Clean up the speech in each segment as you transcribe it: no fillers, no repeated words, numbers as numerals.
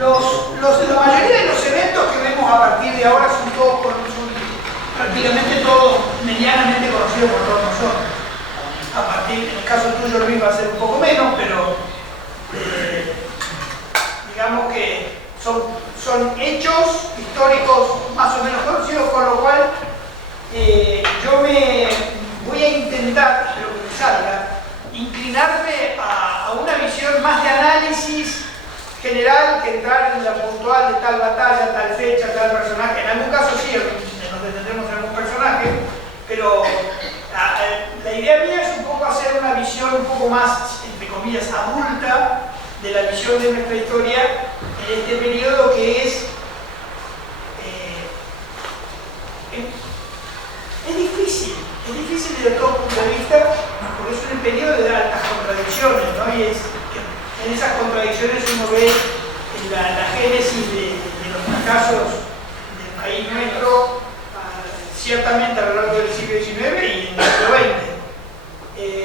La mayoría de los eventos que vemos a partir de ahora son prácticamente todos medianamente conocidos por todos nosotros. A partir, en el caso tuyo, Luis, va a ser un poco menos, pero digamos que son hechos históricos más o menos conocidos, con lo cual yo me voy a intentar, espero que me salga, inclinarme a una visión más de análisis general que entrar en la puntual de tal batalla, tal fecha, tal personaje. En algún caso sí, nos detendremos en algún personaje, pero la idea mía es un poco hacer una visión un poco más, entre comillas, adulta de la visión de nuestra historia en este periodo que es difícil desde todo punto de vista, porque es un periodo de altas contradicciones, ¿no? Y en esas contradicciones uno ve la génesis de los fracasos del país nuestro, ciertamente a lo largo del siglo XIX y en el siglo XX.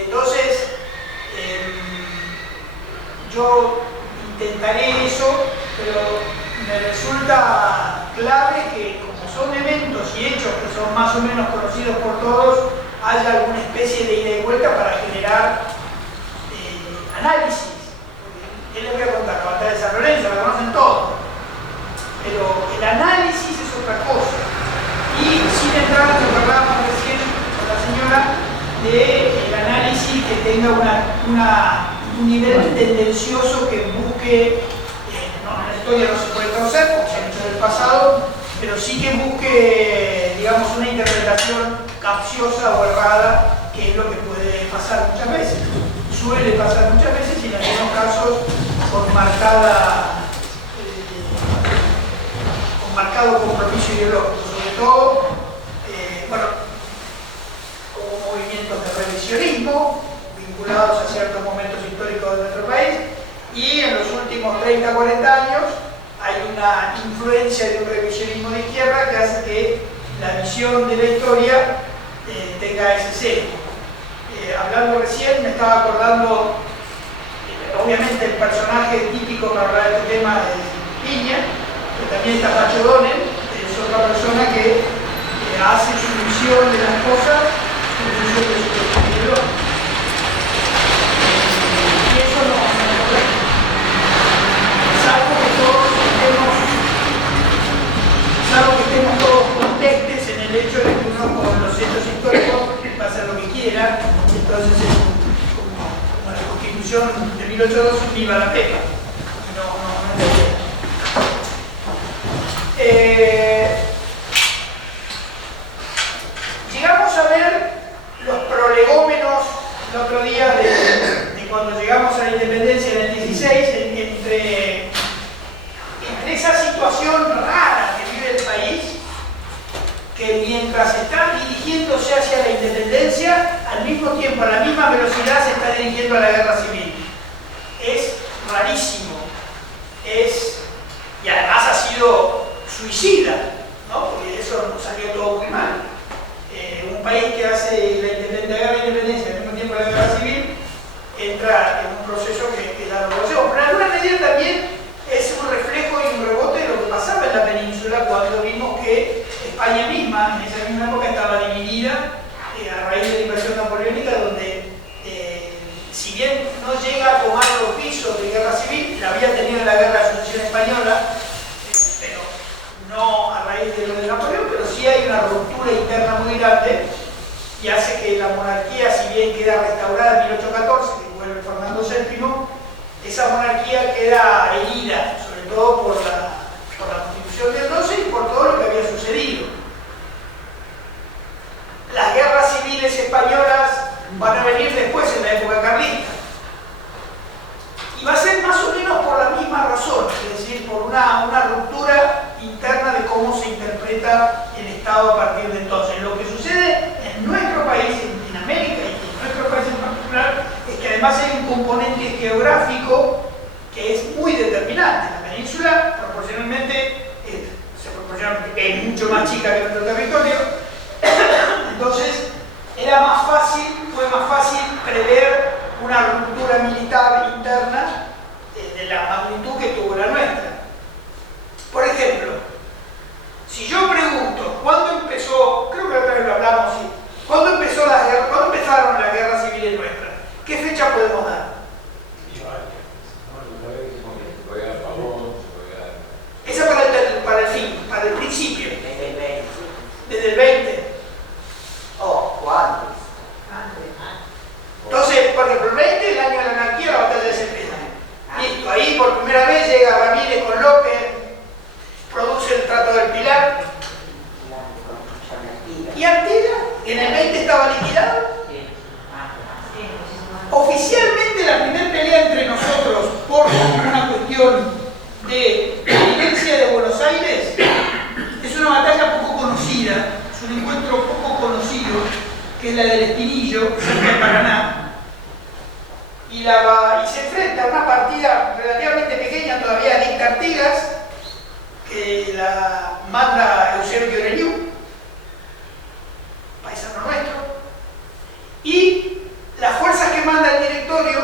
Entonces, yo intentaré eso, pero me resulta clave que, como son eventos y hechos que son más o menos conocidos por todos, haya alguna especie de ida y vuelta para generar análisis. ¿Qué les voy a contar? La batalla de San Lorenzo, la conocen todos. Pero el análisis es otra cosa. Y sin entrar en lo que hablábamos recién con la señora, del análisis que tenga un nivel tendencioso que busque, no, en la historia no se puede conocer, porque se ha hecho en el pasado, pero sí que busque, digamos, una interpretación capciosa o errada, que es lo que puede pasar muchas veces. Suele pasar muchas veces y en algunos casos con marcado compromiso ideológico, sobre todo, bueno, como movimientos de revisionismo vinculados a ciertos momentos históricos de nuestro país, y en los últimos 30, 40 años hay una influencia de un revisionismo de izquierda que hace que la visión de la historia tenga ese sesgo. Hablando recién, me estaba acordando, obviamente el personaje típico para hablar de este tema es Piña, pero también está Pacho Donel, es otra persona que hace su visión de las cosas en función de su propio. Y eso no es correcto. Salvo que estemos todos contextes en el hecho de que uno con los hechos históricos va a hacer lo que quiera, entonces es como la Constitución de 1812, viva la pepa. No llegamos a ver los prolegómenos el otro día de cuando llegamos a la independencia en el 16, entre esa situación rara que vive el país, que mientras está dirigiéndose hacia la independencia, al mismo tiempo, a la misma velocidad, se está dirigiendo a la guerra civil. Es rarísimo. Y además ha sido suicida, ¿no? Porque eso salió todo muy mal. Un país que hace la guerra de independencia al mismo tiempo la guerra civil entra en un proceso que ya lo conocemos. Pero en alguna medida también es un reflejo y un rebote de lo que pasaba en la península cuando vimos que España misma, en esa misma época, estaba dividida a raíz de la invasión napoleónica, donde si bien no llega a tomar los pisos de guerra civil, la había tenido en la guerra de sucesión española, pero no a raíz de lo de Napoleón, pero sí hay una ruptura interna muy grande y hace que la monarquía, si bien queda restaurada en 1814, que vuelve Fernando VII, esa monarquía queda herida, sobre todo por la Constitución del 12 y por todo lo que había sucedido. Las guerras civiles españolas van a venir después, en la época carlista. Y va a ser más o menos por la misma razón, es decir, por una ruptura interna de cómo se interpreta el Estado a partir de entonces. Lo que sucede en nuestro país, en América y en nuestro país en particular, es que además hay un componente geográfico que es muy determinante. La península proporcionalmente es mucho más chica que nuestro territorio, entonces fue más fácil prever una ruptura militar interna de la magnitud que tuvo la nuestra. cuestión de la vivencia de Buenos Aires, es una batalla poco conocida, es un encuentro poco conocido, que es la del Espinillo, cerca de Paraná, y se enfrenta a una partida relativamente pequeña, todavía de Artigas, que la manda Eusebio Oreniú, paisano nuestro, y las fuerzas que manda el directorio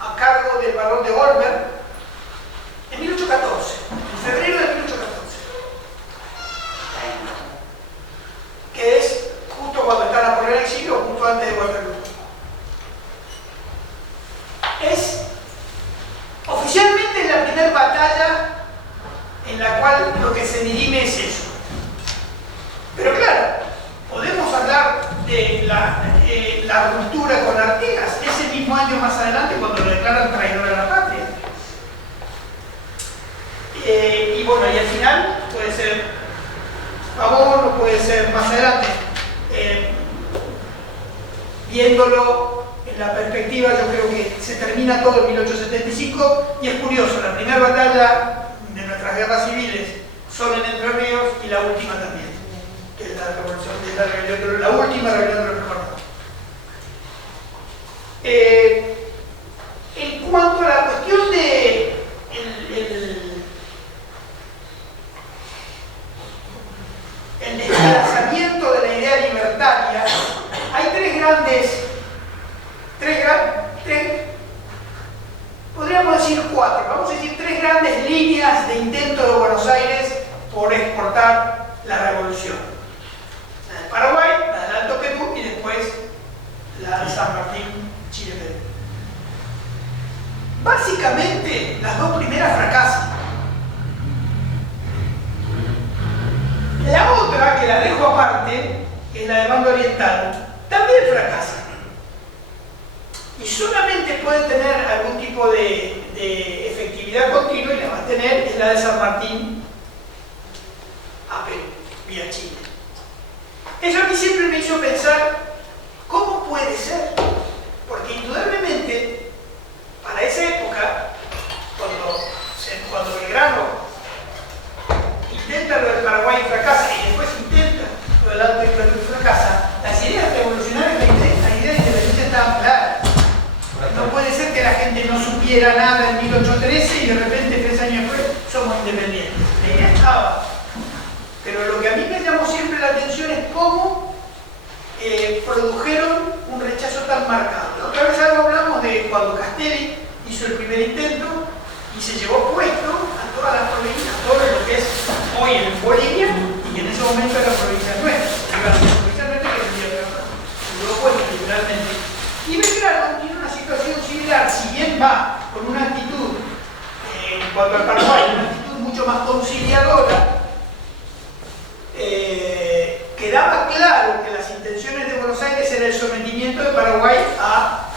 a cargo del barón de Olmer en 1814, en febrero de 1814, que es justo cuando está Napoleón en exilio, justo antes de Waterloo. Oficialmente es la primera batalla en la cual lo que se dirime es eso. Pero claro, podemos hablar de la ruptura con Artigas, ese mismo año más adelante cuando lo declaran traidor a la patria. Y bueno, y al final puede ser Pavón o puede ser más adelante. Viéndolo en la perspectiva, yo creo que se termina todo en 1875 y es curioso, la primera batalla de nuestras guerras civiles son en Entre Ríos y la última también, que es la revolución de la rebelión, la última rebelión de los reformados. En cuanto a la cuestión de el desplazamiento de la idea libertaria, hay podríamos decir cuatro, vamos a decir tres grandes líneas de intento de Buenos Aires por exportar la revolución. La de Paraguay, la del Alto Perú y después la de San Martín, Chile-Perú. Básicamente, las dos primeras fracasan. La otra, que la dejo aparte, que es la de Banda Oriental, también fracasa. Y solamente puede tener algún tipo de efectividad continua, y la va a tener, es la de San Martín a Perú, vía Chile. Eso a mí siempre me hizo pensar, ¿cómo puede ser? Porque indudablemente, para esa época, cuando Belgrano intenta lo del Paraguay y fracasa, y después intenta lo del Alto Perú y fracasa, las ideas revolucionarias, las ideas de independencia estaban claras. No puede ser que la gente no supiera nada en 1813 y de repente 3 años después somos independientes. La idea estaba. Pero lo que a mí me llamó siempre la atención es cómo produjeron un rechazo tan marcado. Otra vez algo hablamos de cuando Castelli hizo el primer intento y se llevó puesto a todas las provincias, todo lo que es hoy en Bolivia y que en ese momento era provincia nuestra. La provincia nuestra que tendría que se llevó puesto literalmente. Y Belgrano tiene una situación similar, si bien va con una actitud, en cuanto al Paraguay, una actitud mucho más conciliadora, quedaba claro que las intenciones de Buenos Aires era el sometimiento de Paraguay a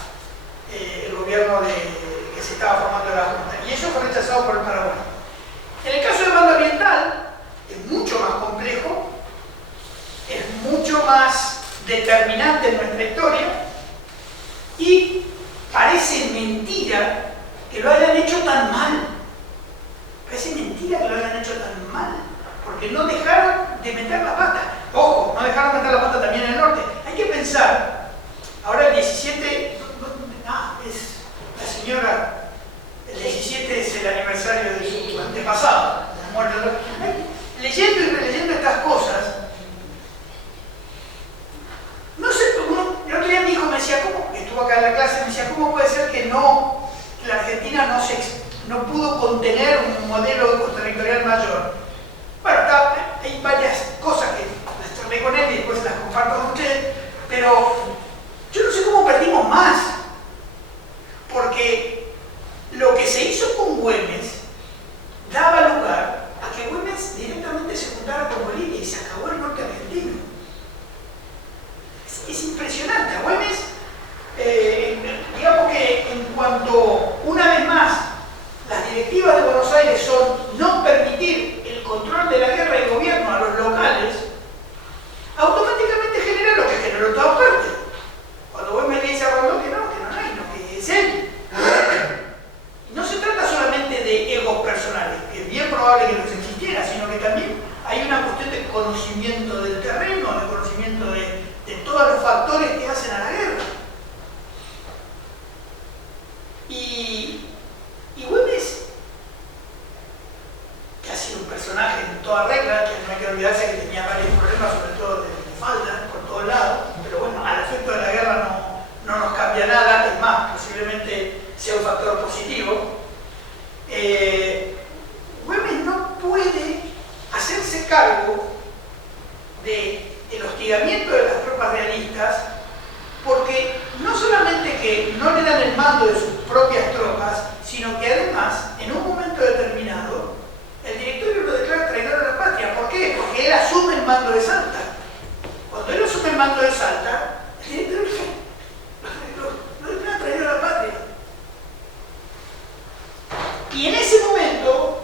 el gobierno que se estaba formando en la Junta, y eso fue rechazado por el Paraguay. En el caso de Banda Oriental, es mucho más complejo, es mucho más determinante en nuestra historia, y parece mentira que lo hayan hecho tan mal. Parece mentira que lo hayan hecho tan mal, porque no dejaron de meter la pata. Ojo, no dejaron de meter la pata también en el norte. Hay que pensar, ahora el 17, es la señora, el 17 es el aniversario de su antepasado, la muerte de los... Leyendo y releyendo estas cosas, no sé, el otro día mi hijo me decía, ¿cómo? Que estuvo acá en la clase, me decía, ¿cómo puede ser que la Argentina no pudo contener un modelo contradictorial mayor? Bueno, hay varias cosas que las charlé con él y después las comparto con ustedes, pero yo no sé cómo perdimos más, porque lo que se hizo con Güemes daba lugar a que Güemes directamente se juntara con Bolivia y se acabó el norte argentino. Es impresionante. A Güemes, digamos que en cuanto, una vez más, las directivas de Buenos Aires son no permitir el control de la guerra y gobierno a los locales, automáticamente genera lo que generó en todas partes. conocimiento del terreno, de conocimiento de todos los factores que hacen a la guerra. Y Güemes, que ha sido un personaje en toda regla, que no hay que olvidarse que tenía varios problemas, sobre todo de falda, por todos lados, pero bueno, al efecto de la guerra no nos cambia nada, es más, posiblemente sea un factor positivo. Güemes no puede hacerse cargo del hostigamiento de las tropas realistas, porque no solamente que no le dan el mando de sus propias tropas, sino que además, en un momento determinado, el directorio lo declara traidor a la patria. ¿Por qué? Porque él asume el mando de Salta. Cuando él asume el mando de Salta, el directorio lo declara traidor a la patria. Y en ese momento,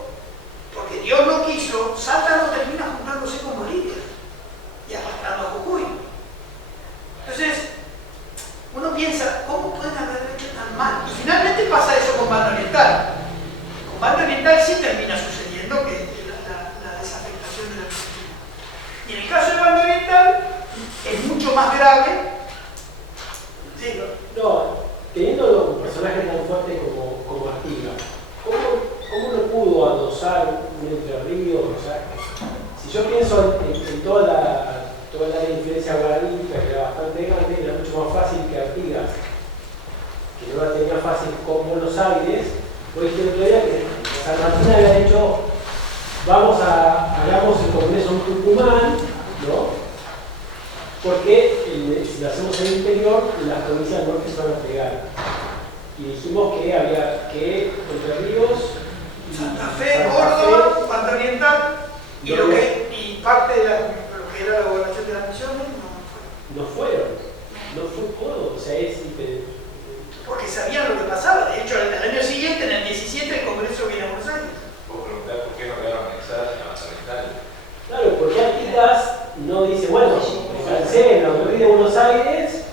porque Dios no quiso, Salta no termina juntándose con Bolivia y arrastrando a Jujuy. Entonces, uno piensa, ¿cómo pueden haber hecho tan mal? Y finalmente pasa eso con Banda Oriental. Con Banda Oriental sí termina sucediendo que la desafectación de la Argentina. Y en el caso de Banda Oriental es mucho más grave. Sí. No, teniendo un personaje tan fuerte como Artigas, ¿cómo no pudo adosar un Entre Ríos? O sea, si yo pienso en toda la influencia guaranítica, que era bastante grande, era mucho más fácil que Artigas, que no la tenía fácil con Buenos Aires. Por ejemplo, que San Martín había dicho, hagamos el Congreso en Tucumán, ¿no? Porque si lo hacemos en el interior, las provincias del norte se van a pegar. Y dijimos que había que Entre Ríos, Santa Fe, Córdoba, Banda Oriental y parte de lo que era la gobernación de las Misiones no fueron. No fue todo. O sea, porque sabían lo que pasaba. De hecho, al año siguiente, en el 17, el Congreso viene a Buenos Aires. Puedo preguntar por qué no quedaron anexadas en la Banda Oriental. Claro, porque Artigas no dice, bueno, me cansé, me aburrí de Buenos Aires.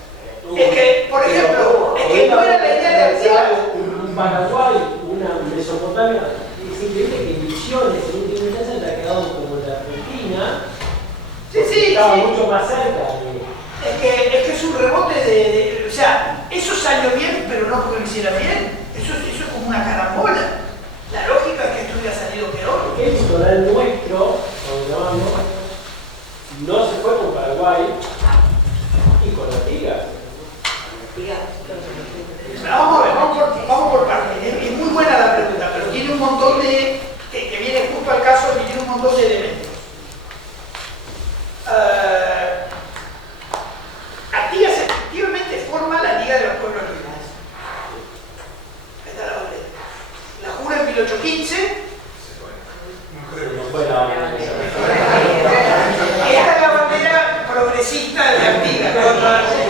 Es que, por ejemplo, es que no era la idea de Artigas. Un Paraguay, una Mesopotamia. Es increíble que Misiones en última instancia te ha quedado como la Argentina. Sí. Estaba mucho más cerca. Es que es un rebote o sea, eso salió bien, pero no porque lo hiciera bien. Eso es como una carambola. La lógica es que esto hubiera salido peor. Porque el litoral nuestro, como llamamos, no se fue con Paraguay y con Artigas. Vamos a ver, vamos por partes. Es muy buena la pregunta, pero tiene un montón de, que viene justo al caso y tiene un montón de elementos. Artigas efectivamente forma la Liga de los Pueblos Libres. Esta es la bandera. La jura en 1815. No fue la Esta es la bandera progresista de Artigas.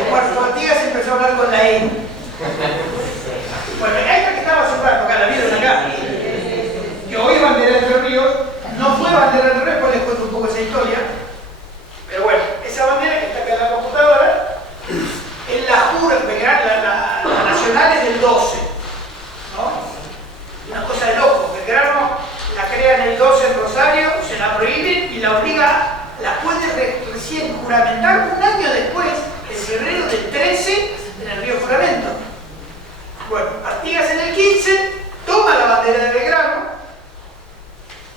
Cuando Artigas empezó a hablar con la E. Bueno, esta que estaba hace un rato, acá la vieron acá, que hoy es bandera de Entre Ríos, no fue bandera de Entre Ríos, pues les cuento un poco esa historia, pero bueno, esa bandera que está acá en la computadora, es la jura, la nacional es del 12, ¿no? Una cosa de loco, Belgrano la crea en el 12 en Rosario, se la prohíben y la obliga, la puede recién juramentar un año después, en febrero del 13, en el río Juramento. Bueno, Artigas en el 15 toma la bandera de Belgrano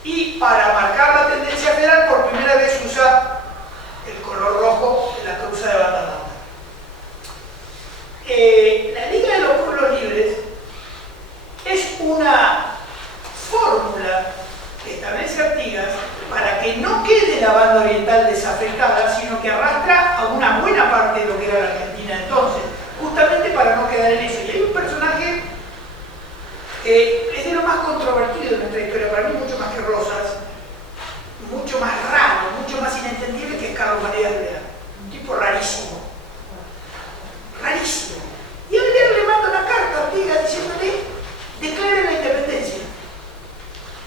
y para marcar la tendencia federal por primera vez usa el color rojo en la cruza de banda a banda. La Liga de los Pueblos Libres es una fórmula que establece Artigas para que no quede la banda oriental desafectada, sino que arrastra a una buena parte de lo que era la Argentina entonces, justamente para no quedar en eso. Y hay un personaje que es de lo más controvertido de nuestra historia, para mí mucho más que Rosas, mucho más raro, mucho más inentendible, que es Carlos María Alvear. Un tipo rarísimo. Rarísimo. Y Alvear le manda una carta a Artigas diciéndole, declare la independencia.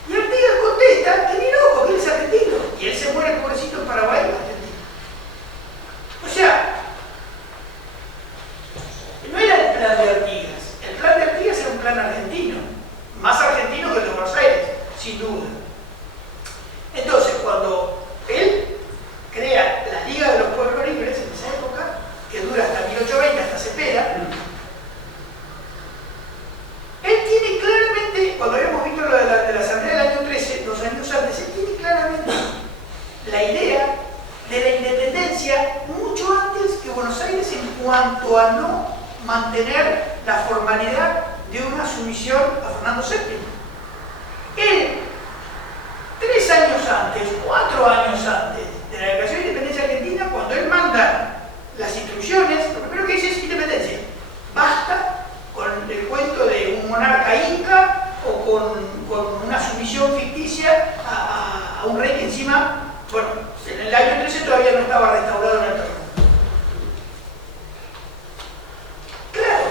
Y Artigas contesta que ni loco, que él es argentino. Y él se muere pobrecito en Paraguay, argentino. O sea, no era el plan de Artigas. El plan de Artigas era un plan argentino. Más argentino que el de Buenos Aires, sin duda. Entonces, cuando él mantener la formalidad de una sumisión a Fernando VII. Él, 3 años antes, 4 años antes de la declaración de independencia argentina, cuando él manda las instrucciones, lo primero que dice es independencia. Basta con el cuento de un monarca inca o con una sumisión ficticia a un rey que encima, bueno, en el año 13 todavía no estaba restaurado en el trono. Claro,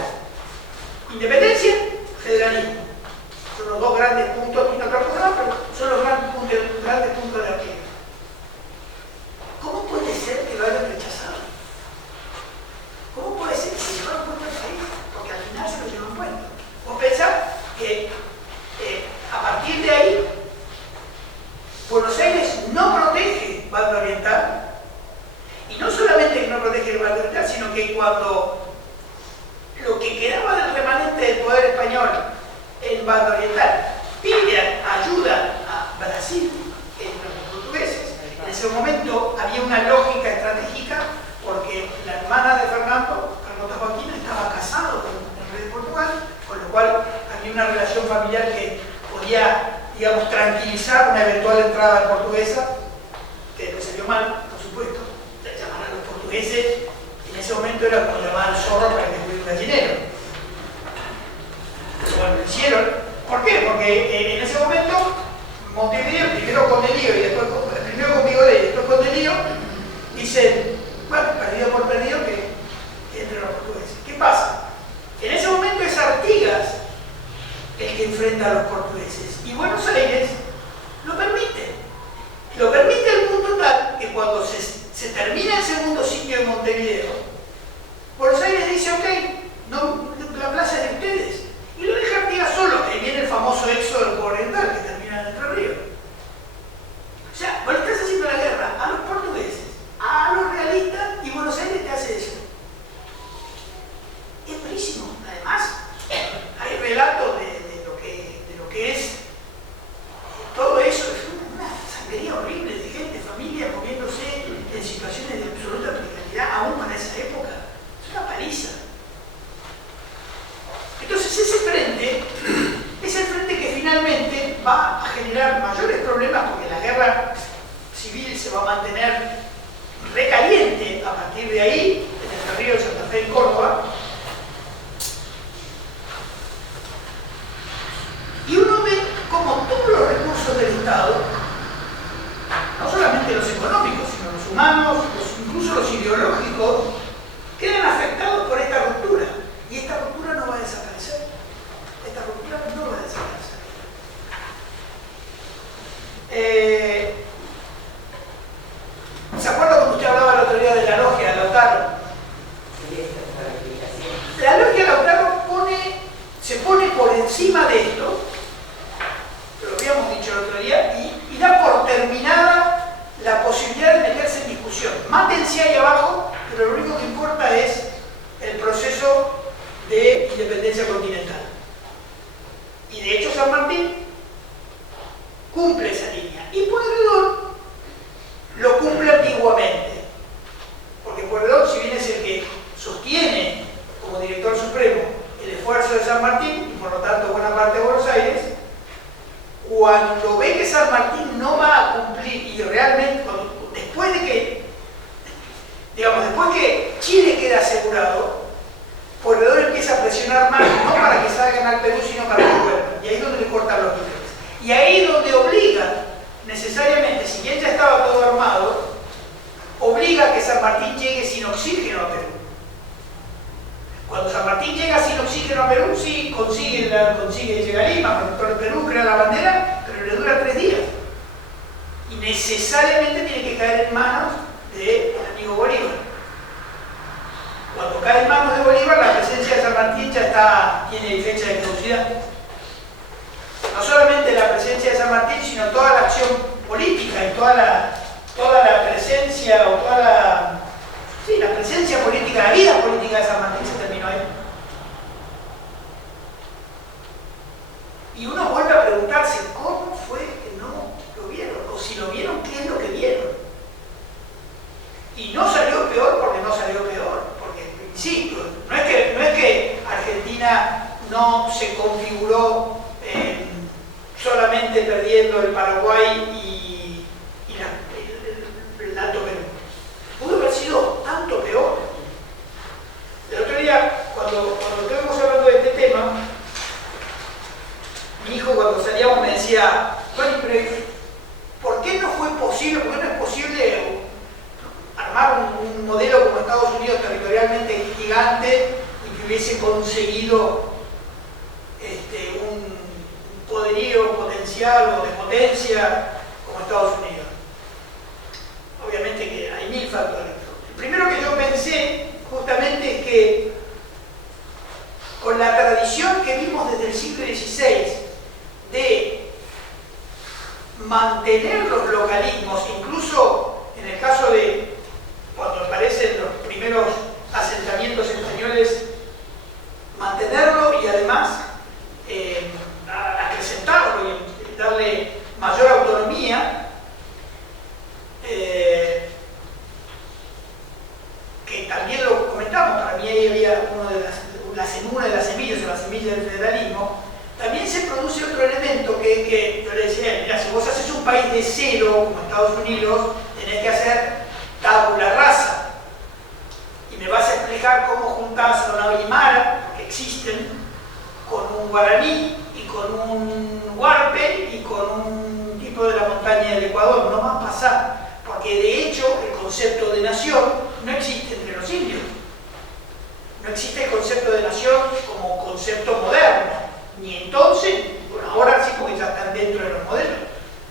independencia, federalismo. Son los dos grandes puntos, aquí no trabajo nada, pero son los grandes puntos de la piedra. ¿Cómo puede ser que lo hayan rechazado? ¿Cómo puede ser que se llevaron puesto al país? Porque al final se lo llevan puesto. Vos pensás que a partir de ahí, Buenos Aires no protege Banda Oriental, y no solamente que no protege el Banda Oriental, sino que cuando lo que quedaba del remanente del poder español en Banda Oriental pide ayuda a Brasil, entre los portugueses, en ese momento había una lógica estratégica porque la hermana de Fernando, Carlota Joaquina, estaba casado con el rey de Portugal, con lo cual había una relación familiar que podía, digamos, tranquilizar una eventual entrada portuguesa, que no salió mal, por supuesto. Llamar a los portugueses en ese momento era como llamar al zorro para que tuviera un gallinero. Pero bueno, lo hicieron. ¿Por qué? Porque en ese momento Montevideo, primero con Delío y después primero con Vigodel y después con Delío, dicen, bueno, perdido por perdido que entre los portugueses. ¿Qué pasa? En ese momento es Artigas el que enfrenta a los portugueses y Buenos Aires lo permite. Lo permite al punto tal que cuando se termina el segundo sitio de Montevideo, Buenos Aires dice, ok, no, la plaza es de ustedes. Y lo deja Artigas solo, que viene el famoso éxodo del pueblo oriental que termina en Entre Ríos. O sea, vos le estás haciendo la guerra a los portugueses, a los realistas, y Buenos Aires te hace eso. Es durísimo. Además, hay relatos de lo que es todo eso. Es una sangría horrible de gente, familias moviéndose en situaciones de absoluta precariedad, aún para esa época. Es una paliza. Entonces ese frente es el frente que finalmente va a generar mayores problemas porque la guerra civil se va a mantener recaliente a partir de ahí, en el Río de Santa Fe y Córdoba. Y uno ve como todos los recursos del Estado, no solamente los económicos, sino los humanos, incluso los ideológicos, quedan afectados por esta ruptura. Y esta ruptura no va a desaparecer. Esta ruptura no va a desaparecer. ¿Se acuerda cuando usted hablaba la otro día de la logia de Lautaro? La logia de Lautaro se pone por encima de esto, lo habíamos dicho el otro día, y da por terminada la posibilidad de meterse en discusión. Mátense ahí abajo, pero lo único que importa es el proceso de independencia continental. Y de hecho San Martín cumple esa línea. Y Pueyrredón lo cumple antiguamente. Porque Pueyrredón, si bien es el que sostiene como director supremo el esfuerzo de San Martín, y por lo tanto buena parte de Buenos Aires, cuando ve que San Martín no va a cumplir, y realmente, después de que, digamos, después que Chile queda asegurado, Pueyrredón empieza a presionar más, no para que salgan al Perú, sino para que vuelvan. Y ahí es donde le cortan los pies. Y ahí es donde obliga, necesariamente, si bien ya estaba todo armado, obliga a que San Martín llegue sin oxígeno a Perú. Cuando San Martín llega sin oxígeno a Perú, sí, consigue llegar a Lima, protector de Perú, crea la bandera, pero le dura 3 días. Y necesariamente tiene que caer en manos del amigo Bolívar. Cuando cae en manos de Bolívar, la presencia de San Martín ya tiene fecha de caducidad. No solamente la presencia de San Martín, sino toda la acción política y toda la presencia o la presencia política, la vida política de San Martín se terminó ahí. Y uno vuelve a preguntarse cómo fue que no lo vieron, o si lo vieron, ¿qué es lo que vieron? Y no salió peor porque no salió peor, porque, insisto, no es que no se configuró solamente perdiendo el Paraguay y el Alto Perú. Pudo haber sido tanto peor. El otro día, cuando estuvimos hablando de este tema, mi hijo cuando salíamos me decía, bueno, pero ¿por qué no fue posible, por qué no es posible armar un modelo como Estados Unidos territorialmente gigante y que hubiese conseguido un poderío potencial o de potencia como Estados Unidos? Obviamente que hay mil factores. El primero que yo pensé justamente es que con la tradición que vimos desde el siglo XVI de mantener los localismos, incluso en el caso de cuando aparecen los primeros asentamientos españoles, mantenerlo y además acrecentarlo y darle mayor autonomía, que también lo comentamos, para mí ahí había una de las semillas o la semilla del federalismo. También se produce otro elemento que yo le decía, mira, si vos haces un país de cero como Estados Unidos, tenés que hacer tabula rasa. Y me vas a explicar cómo juntás a una aymara, que existen, con un guaraní y con un huarpe y con un tipo de la montaña del Ecuador. No va a pasar, porque de hecho el concepto de nación no existe entre los indios. No existe el concepto de nación como concepto moderno. Ni entonces, bueno, ahora sí porque ya están dentro de los modelos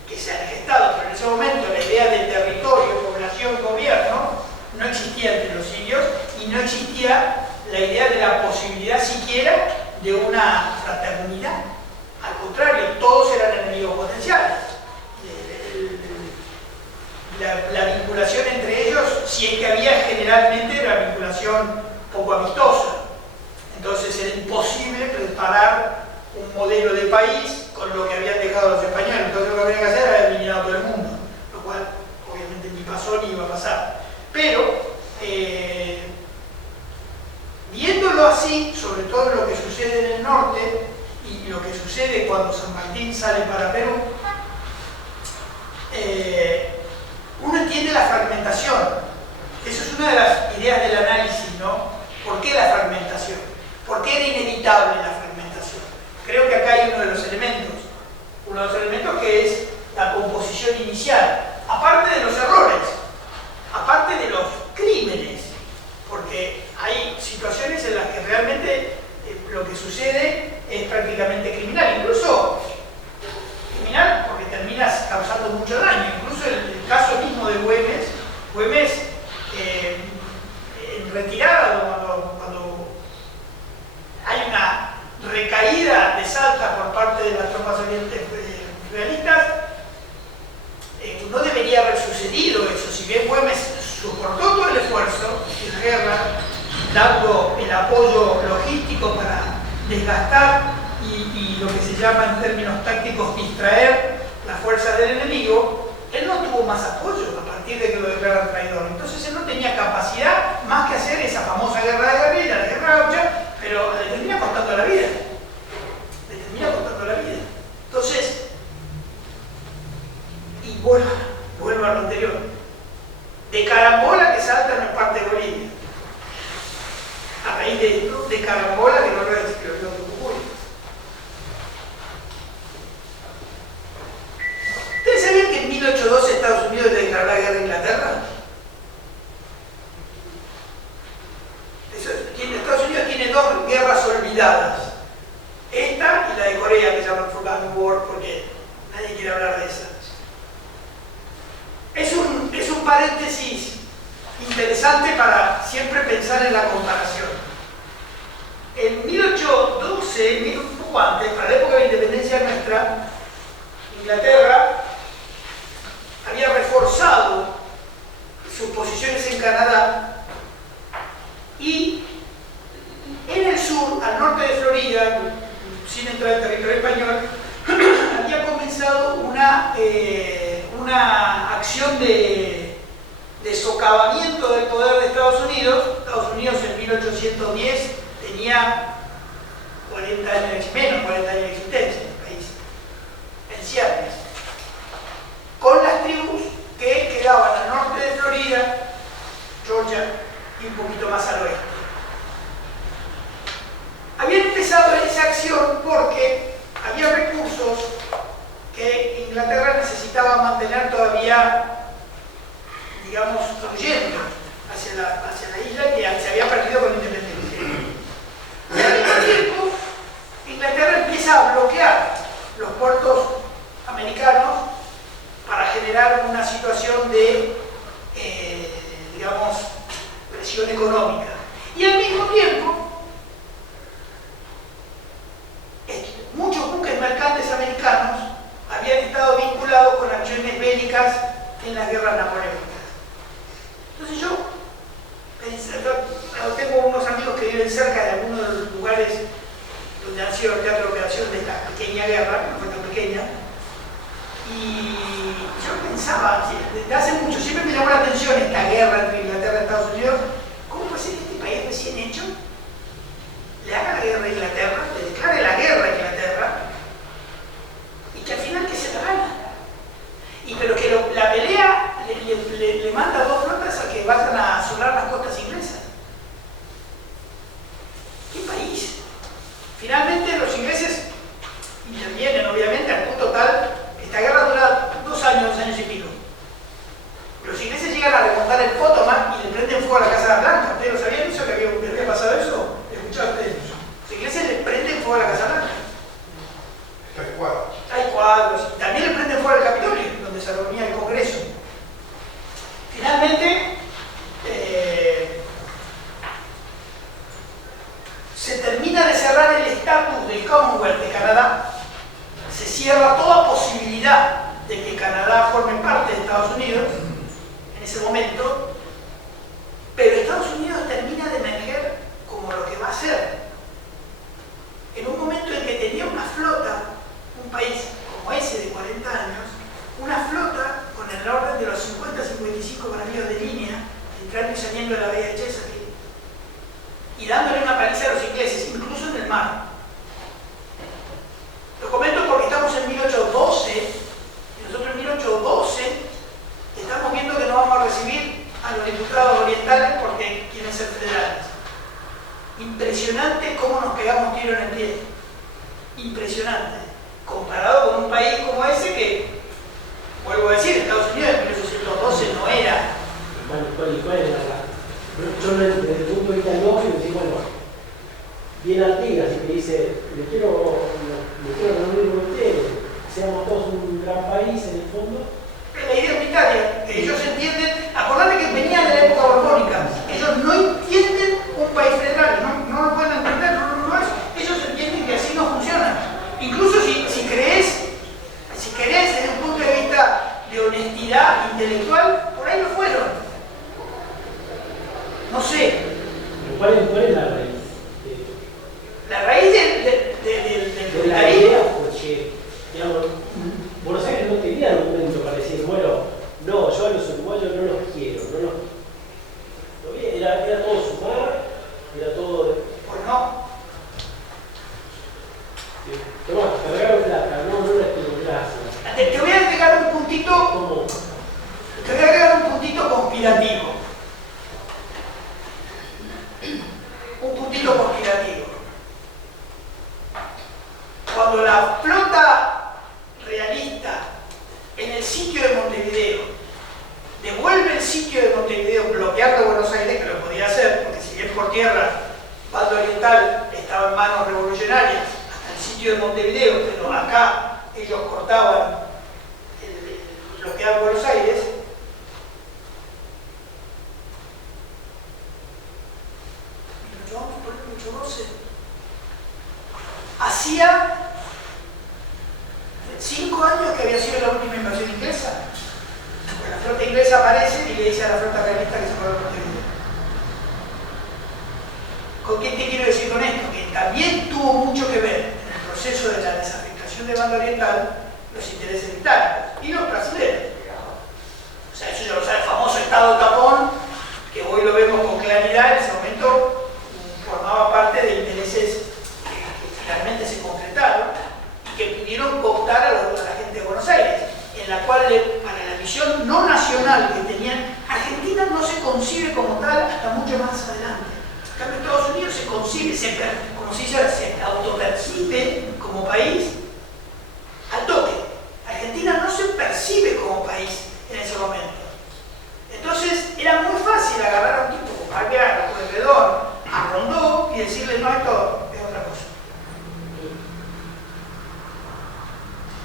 que se han gestado, pero en ese momento la idea de territorio, población, gobierno no existía entre los indios y no existía la idea de la posibilidad siquiera de una fraternidad. Al contrario, todos eran enemigos potenciales. La vinculación entre ellos, si es que había, generalmente era vinculación poco amistosa. Entonces era imposible preparar un modelo de país con lo que habían dejado los españoles. Entonces lo que había que hacer era eliminar a todo el mundo, lo cual obviamente ni pasó ni iba a pasar. Pero viéndolo así, sobre todo lo que sucede en el norte y lo que sucede cuando San Martín sale para Perú, uno entiende la fragmentación. Eso es una de las ideas del análisis, ¿no? ¿Por qué la fragmentación? ¿Por qué era inevitable la fragmentación? Creo que acá hay uno de los elementos. Uno de los elementos que es la composición inicial. Aparte de los errores, aparte de los crímenes, porque hay situaciones en las que realmente lo que sucede es prácticamente criminal. Incluso criminal porque terminas causando mucho daño. Incluso el caso mismo de Güemes en retirada, cuando hay una recaída de Salta por parte de las tropas realistas, no debería haber sucedido eso. Si bien Güemes soportó todo el esfuerzo de la guerra, dando el apoyo logístico para desgastar y lo que se llama en términos tácticos distraer las fuerzas del enemigo, él no tuvo más apoyo a partir de que lo declararon traidor. Entonces él no tenía capacidad más que hacer esa famosa guerra de guerrilla, la guerra gaucha, pero le termina costando la vida. Le termina costando la vida. Entonces, y vuelvo a lo anterior, de carambola que Salta no es parte de Bolivia. A raíz de esto, de carambola que no lo es Tucumán. ¿Ustedes sabían que en 1812 Estados Unidos le declaró la guerra a Inglaterra? Estados Unidos tiene dos guerras olvidadas. Esta y la de Corea, que se llama Forgotten War, porque nadie quiere hablar de esa. Es un paréntesis interesante para siempre pensar en la comparación. En 1812, un poco antes, para la época de independencia nuestra, Inglaterra había reforzado sus posiciones en Canadá y en el sur, al norte de Florida, sin entrar en territorio español, había comenzado una acción de socavamiento del poder de Estados Unidos. Estados Unidos en 1810 tenía 40 40 años, menos 40 años de existencia en el país, en ciernes, con las tribus que quedaban al norte de Florida, Georgia y un poquito más al oeste. Habían empezado esa acción porque había recursos que Inglaterra necesitaba mantener todavía, digamos, fluyendo hacia la isla que se había perdido con la independencia. Y al mismo tiempo, Inglaterra empieza a bloquear los puertos americanos para generar una situación de, digamos, presión económica. Y al mismo tiempo, muchos buques mercantes americanos habían estado vinculados con acciones bélicas en las guerras napoleónicas. Entonces yo tengo unos amigos que viven cerca de algunos de los lugares donde han sido el teatro de operación de esta pequeña guerra, que no fue tan pequeña, y yo pensaba, desde hace mucho, siempre me llamó la atención esta guerra entre Inglaterra y Estados Unidos. ¿Cómo puede ser que este país recién hecho le haga la guerra a Inglaterra, le declare la guerra a Inglaterra, y que al final que se la gana? Pero que la pelea le manda dos flotas a que vayan a asolar las costas inglesas. ¿Qué país? Finalmente los ingleses intervienen, obviamente, al punto tal que esta guerra dura 2 años y pico. Los ingleses llegan a remontar el Potomac y le prenden fuego a la Casa Blanca. ¿Ustedes lo sabían eso? ¿Que había pasado eso? ¿Escucharon ustedes? Los ingleses le prenden fuego a la Casa Blanca. Hay cuadros. Hay cuadros. También le prenden fuego al Capitolio, donde se reunía el Congreso. Finalmente, se termina de cerrar el estatus del Commonwealth de Canadá. Se cierra toda posibilidad de que Canadá forme parte de Estados Unidos en ese momento, pero Estados Unidos termina de emerger como lo que va a ser. En un momento en que tenía una flota, un país como ese de 40 años, una flota con el orden de los 50-55 navíos de línea, entrando y saliendo de la bahía de Chesapeake, y dándole una paliza a los ingleses, incluso en el mar. Lo comento porque estamos en 1812, y nosotros en 1812 estamos viendo que no vamos a recibir a los diputados orientales porque quieren ser federales. Impresionante cómo nos pegamos tiro en el pie. Impresionante. Comparado con un país como ese que, vuelvo a decir, Estados Unidos en 1812 no era. ¿Cuál era la? Yo desde el punto de vista lógico decía, bueno, viene Artigas y me dice, me quiero reunir con ustedes, seamos todos un gran país en el fondo. La idea unitaria, que ellos entienden, acordate que venían de la época borbónica, ellos no entienden un país federal, no lo pueden entender, no es. Ellos entienden que así no funciona. Incluso si querés desde un punto de vista de honestidad intelectual, por ahí lo fueron. No sé. ¿Cuál es la raíz? La raíz del de la idea, porque, digamos, Buenos Aires no tenía argumento para decir, bueno, no, yo a los uruguayos no los quiero, era todo sumar, era todo. Pues no. Tomás, cargaron plata, no la estilocracia. Te voy a agregar un puntito. ¿Cómo? Te voy a agregar un puntito conspirativo. Un puntito conspirativo. Cuando la flota realista en el sitio de Montevideo devuelve el sitio de Montevideo bloqueando Buenos Aires, que lo podía hacer, porque si bien por tierra Bando Oriental estaba en manos revolucionarias hasta el sitio de Montevideo, pero acá ellos cortaban bloquear Buenos Aires. Hacía 5 años que había sido la última invasión inglesa. La flota inglesa aparece y le dice a la flota realista que se fuera a Montevideo. ¿Con qué te quiero decir con esto? Que también tuvo mucho que ver en el proceso de la desafectación de Banda Oriental los intereses británicos y los brasileños. O sea, eso ya lo sabe el famoso Estado tapón, que hoy lo vemos con claridad, en ese momento formaba parte de intereses que finalmente cooptar a la gente de Buenos Aires, en la cual, para la visión no nacional que tenían, Argentina no se concibe como tal hasta mucho más adelante. En cambio, Estados Unidos se concibe, como se dice, se autopercibe como país al toque. Argentina no se percibe como país en ese momento. Entonces, era muy fácil agarrar a un tipo como Alvear, a Pueyrredón, a Rondó y decirle, no, esto es otra cosa.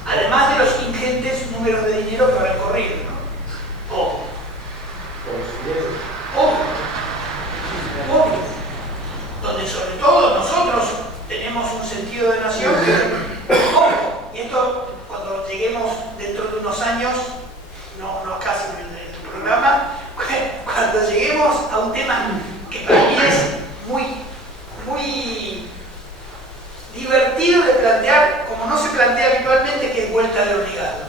Además de los ingentes números de dinero que habrán corrido, ¿no? Obvio. Donde sobre todo nosotros tenemos un sentido de nación que, y esto cuando lleguemos dentro de unos años, no casi en el programa, cuando lleguemos a un tema que para mí es muy divertido de plantear, como no se plantea habitualmente, que es vuelta de obligado.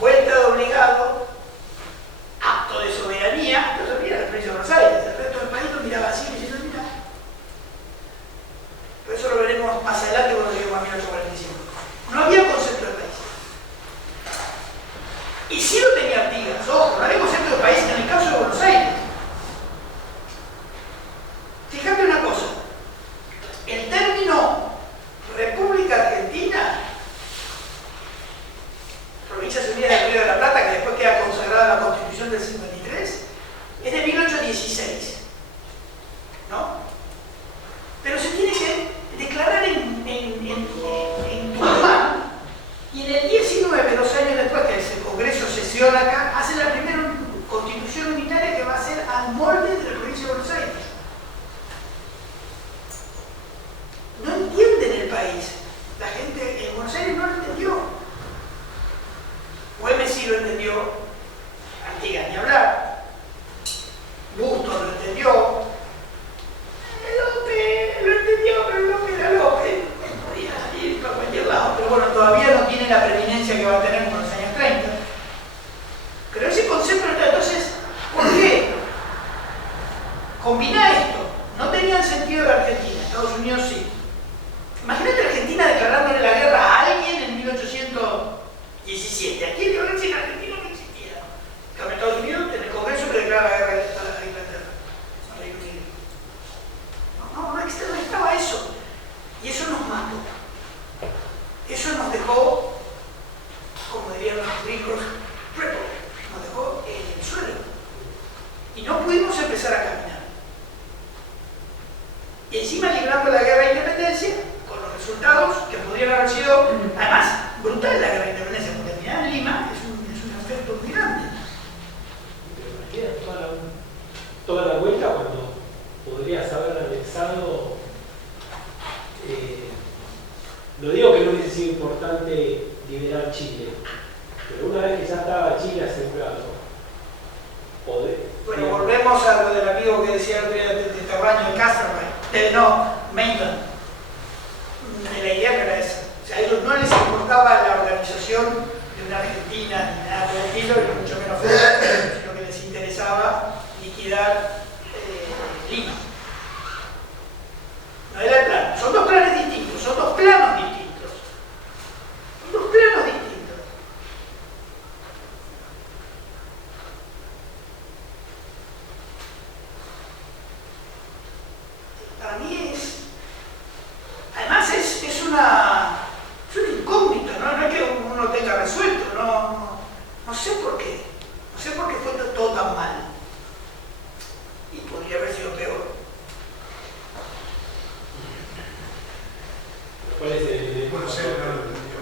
Vuelta de obligado, acto de soberanía, no se mira la provincia de Buenos Aires, el resto del país lo miraba así, diciendo, mira. Pero eso lo veremos más adelante cuando lleguemos a 1845. No había concepto de país. Y sí lo tenía Artigas, ojo, no había concepto de país en el caso de Buenos Aires. Fíjate una cosa, el término República Argentina, Provincias Unidas del Río de la Plata, que después queda consagrada en la Constitución del 53, es de 1816, ¿no? Pero se tiene que declarar en Tucumán, y en el 19, 2 años después que el Congreso sesiona acá, hace la primera constitución unitaria que va a ser al molde de la provincia de Buenos Aires. No entienden el país. La gente en Buenos Aires no lo entendió. Güemes sí lo entendió, Artigas ni hablar, Bustos lo entendió, López lo entendió, pero López era López, él podía ir para cualquier lado, pero bueno, todavía no tiene la preeminencia que va a tener como en los años 30. Pero ese concepto está, entonces, ¿por qué? Combina esto, no tenían sentido de Argentina, Estados Unidos sí. Imagínate Argentina declarándole la guerra a alguien en 1817. Aquí en Argentina no existía. En Estados Unidos, en el Congreso que declara la guerra a Inglaterra, al Reino Unido. No estaba eso. Y eso nos mató. Eso nos dejó, como dirían los gringos, crippled. Nos dejó en el suelo. Y no pudimos empezar a caminar. Y encima librando la guerra de independencia, con los resultados que podrían haber sido, además, brutal la guerra de independencia, porque terminar en Lima es un efecto muy grande. Pero imagina toda la vuelta cuando podrías haber anexado. No digo que no hubiese sido importante liberar Chile, pero una vez que ya estaba Chile asegurado, bueno, volvemos a lo del amigo que decía el otro día de Terraño, de Castro, Maitland. La idea que era esa. O sea, a ellos no les importaba la organización de una Argentina ni nada por el estilo, ni mucho menos federal, sino que les interesaba liquidar Lima. No era el plan. Son dos planes distintos, son dos planos distintos. Son dos planos distintos. Para mí además es una incógnita, ¿no? No es que uno tenga resuelto, no sé por qué. No sé por qué fue todo tan mal. Y podría haber sido peor. ¿Cuál es el Buenos Aires no lo entendió.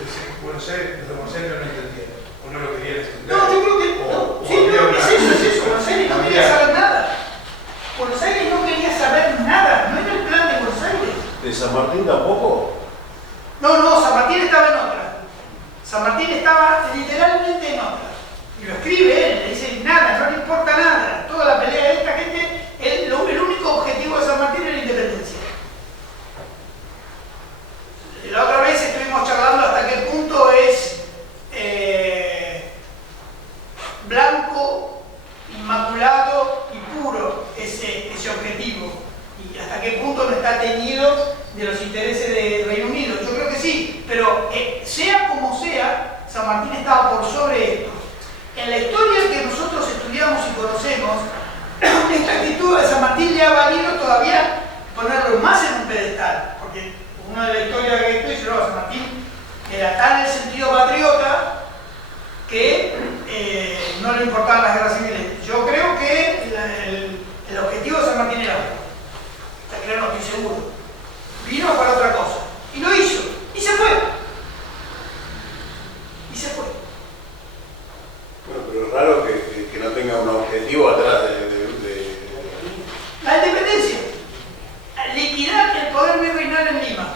Desde Buenos Aires no lo entendía. O no lo querían entender. No, yo creo que no. Sí, no, es eso. Buenos Aires no quería saber nada. Buenos Aires no quería saber nada. No era el plan de Buenos Aires. ¿De San Martín tampoco? No, San Martín estaba en otra. San Martín estaba literalmente en otra. Y lo escribe él, le dice nada, no le importa nada. Toda la pelea de esta gente, el único objetivo de San Martín era la independencia. La otra vez estuvimos charlando hasta qué punto es blanco, inmaculado y puro ese objetivo. Y hasta qué punto no está teñido de los intereses del Reino Unido. Yo creo que sí, pero porque sea como sea, San Martín estaba por sobre esto. En la historia que nosotros estudiamos y conocemos, esta actitud de San Martín le ha valido todavía ponerlo más en un pedestal, porque una de la historia que estoy dice, no, San Martín era tal en el sentido patriota que no le importaban las guerras civiles. Yo creo que el objetivo de San Martín era bueno. Hasta que no estoy seguro. Vino para otra cosa. Y lo hizo. Y se fue. Y se fue. Bueno, pero es raro que no tenga un objetivo atrás de... La independencia. Liquidar el poder virreinal en Lima.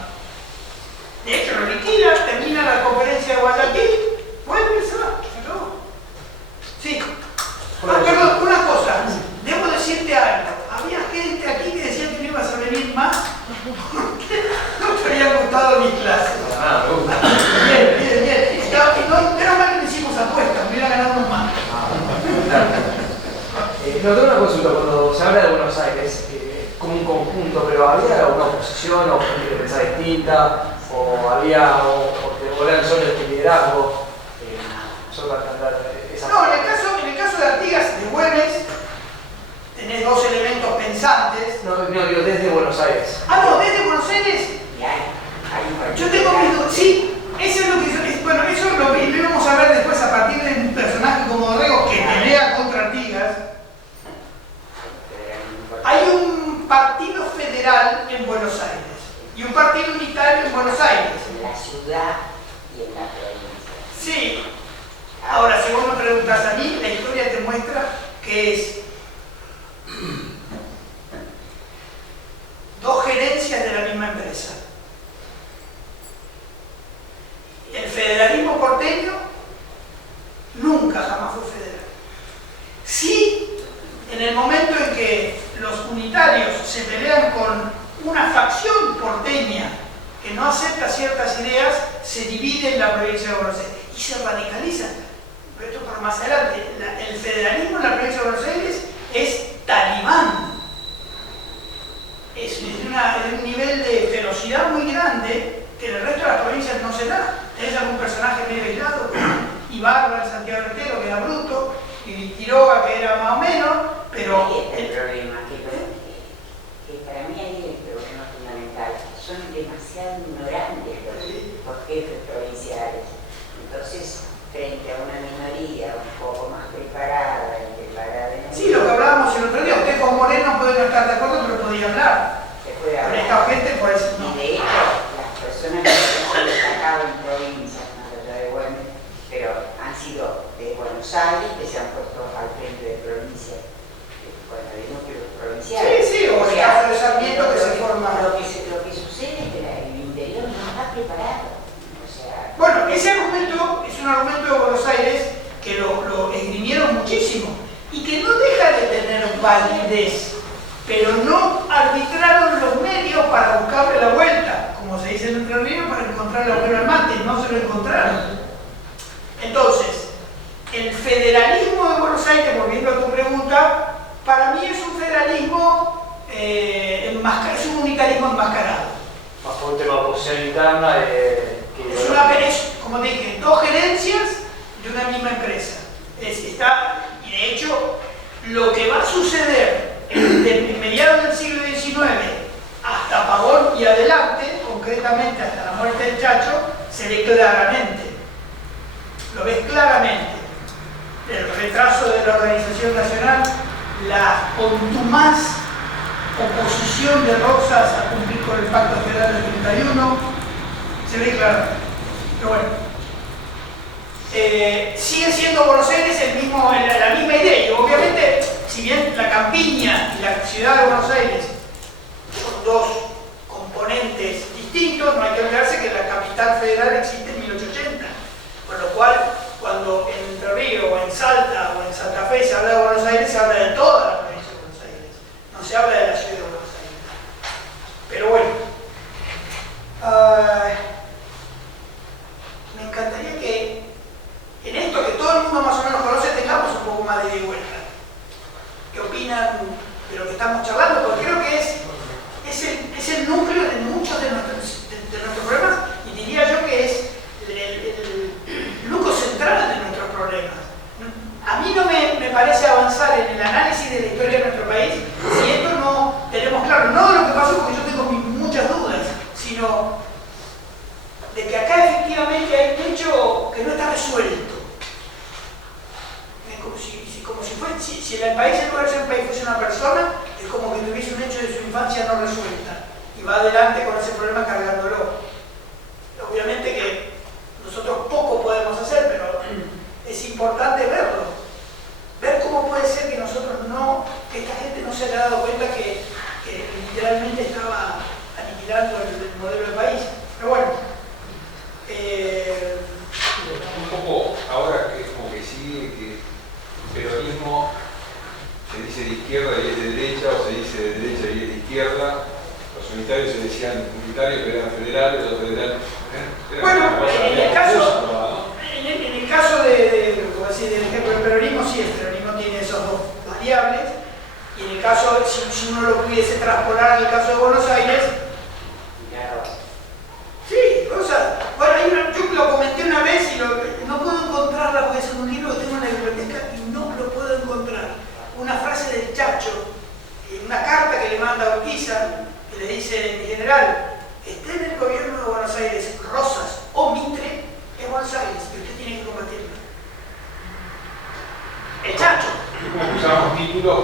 De hecho, lo liquida, termina la conferencia de Guayaquil, vuelve y se va. Se acabó. Sí. Ah, perdón, una cosa. Debo decirte algo. Había gente aquí que decía que no ibas a venir más porque no te habían gustado mis clases. Ah, me gusta. Bien, bien, bien. Menos mal que no hicimos apuestas, me hubiera ganado un más. No, tengo una consulta. Cuando se habla de Buenos Aires, como un conjunto, pero ¿había una oposición o gente que pensaba distinta? ¿O había, o eran solo este liderazgo? Solo para cantar esa No, en el caso de Artigas, de Güemes, tenés dos elementos pensantes. No, digo desde Buenos Aires. Ah, no, desde Buenos Aires. Yo tengo mis dudas. Sí, eso es lo que. Bueno, eso lo íbamos a ver después a partir de un personaje como Dorrego que pelea contra Artigas. Hay un partido federal en Buenos Aires y un partido unitario en Buenos Aires. En la ciudad y en la provincia. Sí. Ahora, si vos me preguntas a mí, la historia te muestra que es dos gerencias de la misma empresa. El federalismo porteño nunca jamás fue federal. Sí, en el momento en que los unitarios se pelean con una facción porteña que no acepta ciertas ideas, se divide en la provincia de Buenos Aires y se radicalizan. Pero esto por más adelante. El federalismo en la provincia de Buenos Aires es talibán. Es de un nivel de ferocidad muy grande que en el resto de las provincias no se da. Tenés algún personaje medio aislado, Ibarra, el Santiago Retero, que era bruto, y Quiroga, que era más o menos, pero... Ahí está el problema, que para mí ahí el problema fundamental. Son demasiado ignorantes los jefes provinciales. Entonces, frente a una minoría un poco más preparada y preparada en el... Sí, lo que hablábamos el otro día, usted con Moreno puede no estar de acuerdo, pero podía hablar. Se puede Con hablar. esta gente, pues no. Y de hecho, las personas que se han destacado en provincias, más allá de Güemes, pero han sido de Buenos Aires que se han puesto al frente de provincias, bueno, de núcleos provinciales. Sí, o el caso de Sarmiento que se forma. Lo que sucede es que el interior no está preparado. O sea, Bueno, ese argumento es un argumento de Buenos Aires que lo esgrimieron muchísimo y que no deja de tener validez, pero no arbitraron los medios para buscarle la vuelta, como se dice en Entre Ríos, para encontrar la buena al mate, no se lo encontraron. Entonces, el federalismo de Buenos Aires, volviendo a tu pregunta, para mí es un federalismo, es un unitarismo enmascarado. Bajo un tema de oposición interna Es, como te dije, dos gerencias de una misma empresa. Y de hecho, lo que va a suceder desde mediados del siglo XIX hasta Pavón y adelante, concretamente hasta la muerte del Chacho, se ve claramente. Lo ves claramente. El retraso de la organización nacional, la contumaz oposición de Rosas a cumplir con el Pacto Federal del 31, se ve claramente. Pero bueno, sigue siendo Buenos Aires la misma idea. Y obviamente, si bien la campiña y la ciudad de Buenos Aires son dos componentes distintos, no hay que olvidarse que la capital federal existe en 1880. Con lo cual, cuando en Entre Ríos o en Salta o en Santa Fe se habla de Buenos Aires, se habla de toda la provincia de Buenos Aires. No se habla de la ciudad de Buenos Aires. Pero bueno, me encantaría que en esto que todo el mundo más o menos conoce tengamos un poco más de ida y vuelta. ¿Qué opinan de lo que estamos charlando? Porque creo que es el núcleo de muchos de nuestros problemas, y diría yo que es resuelta y va adelante con ese problema cargándolo. Obviamente que nosotros poco podemos hacer, pero es importante verlo. Ver cómo puede ser que nosotros no, que esta gente no se haya dado cuenta que literalmente estaba aniquilando el modelo de país. Pero bueno, un poco ahora que es como que sigue que el peronismo se dice de izquierda y es de derecha, o se dice de derecha y es de izquierda. Los unitarios se decían unitarios pero eran federales, los federales eran bueno, una cosa en el bien caso, confusa, ¿no? en el caso como decir, del ejemplo del peronismo, sí, el peronismo tiene esas dos variables, y en el caso, si uno lo pudiese traspolar al caso de Buenos Aires, sí, o sea, bueno, yo lo comenté una vez y no puedo encontrarla porque es un libro que tengo en la biblioteca y no lo puedo encontrar. Una frase del Chacho, una carta que le manda a Urquiza, que le dice: mi general, esté en el gobierno de Buenos Aires Rosas o Mitre, es Buenos Aires, y usted tiene que combatirlo. El Chacho. Es como que usamos títulos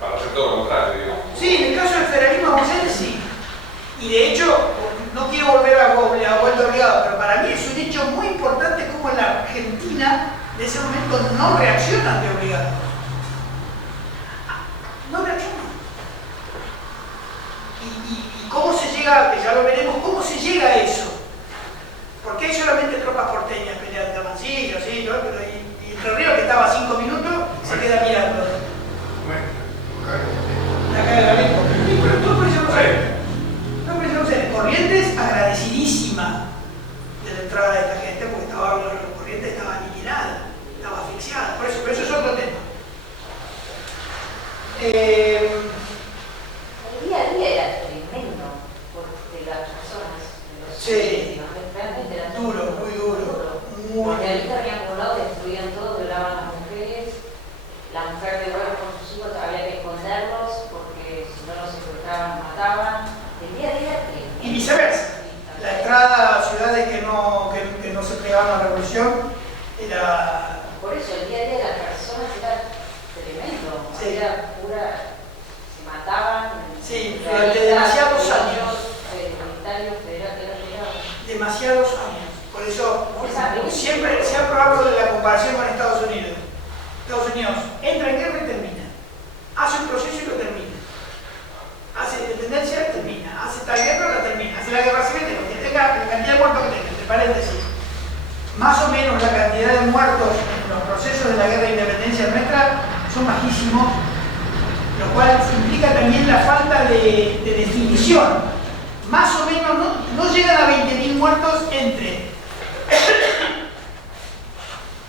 para hacer todo lo contrario, digamos. Sí, en el caso del federalismo de Buenos Aires sí. Y de hecho, no quiero volver a vuelta obligada, pero para mí es un hecho muy importante como en la Argentina de ese momento no reaccionan de obligado. No reaccionan. Y cómo se llega, que ya lo veremos, cómo se llega a eso. Porque hay solamente tropas porteñas peleando en Mancillo, sí, ¿no? Pero y Entre Ríos, que estaba a 5 minutos, se queda mirando. La calle de la Lengua. Pero todo por eso no sé. Corrientes agradecidísima de la entrada de esta gente, porque Corrientes estaba aniquilada, estaba asfixiada, por eso, pero eso es otro tema. El día a día era tremendo de las personas, de los Sí. realmente era Duro, muy duro. Muy Porque ahorita habían volado, destruían todo, violaban a las mujeres, la mujer de vuelo con sus hijos había que esconderlos porque si no los secuestraban, mataban. El día a día era tremendo. Y viceversa. La entrada a ciudades que no se pegaban a la revolución era... Por eso el día a día de las personas era tremendo. Sí. Era pura. Se mataban. Sí, durante demasiados años. Militares, federales. Demasiados años. Por eso Exacto. siempre hablo de la comparación con Estados Unidos. Estados Unidos entra en guerra y termina. Hace un proceso y lo termina. Hace independencia y termina. Hace tal guerra, la termina. Hace la guerra civil, que tenga la cantidad de muertos que tenga, entre paréntesis. Más o menos la cantidad de muertos en los procesos de la guerra de independencia nuestra son bajísimos, lo cual implica también la falta de definición. Más o menos no llegan a 20.000 muertos entre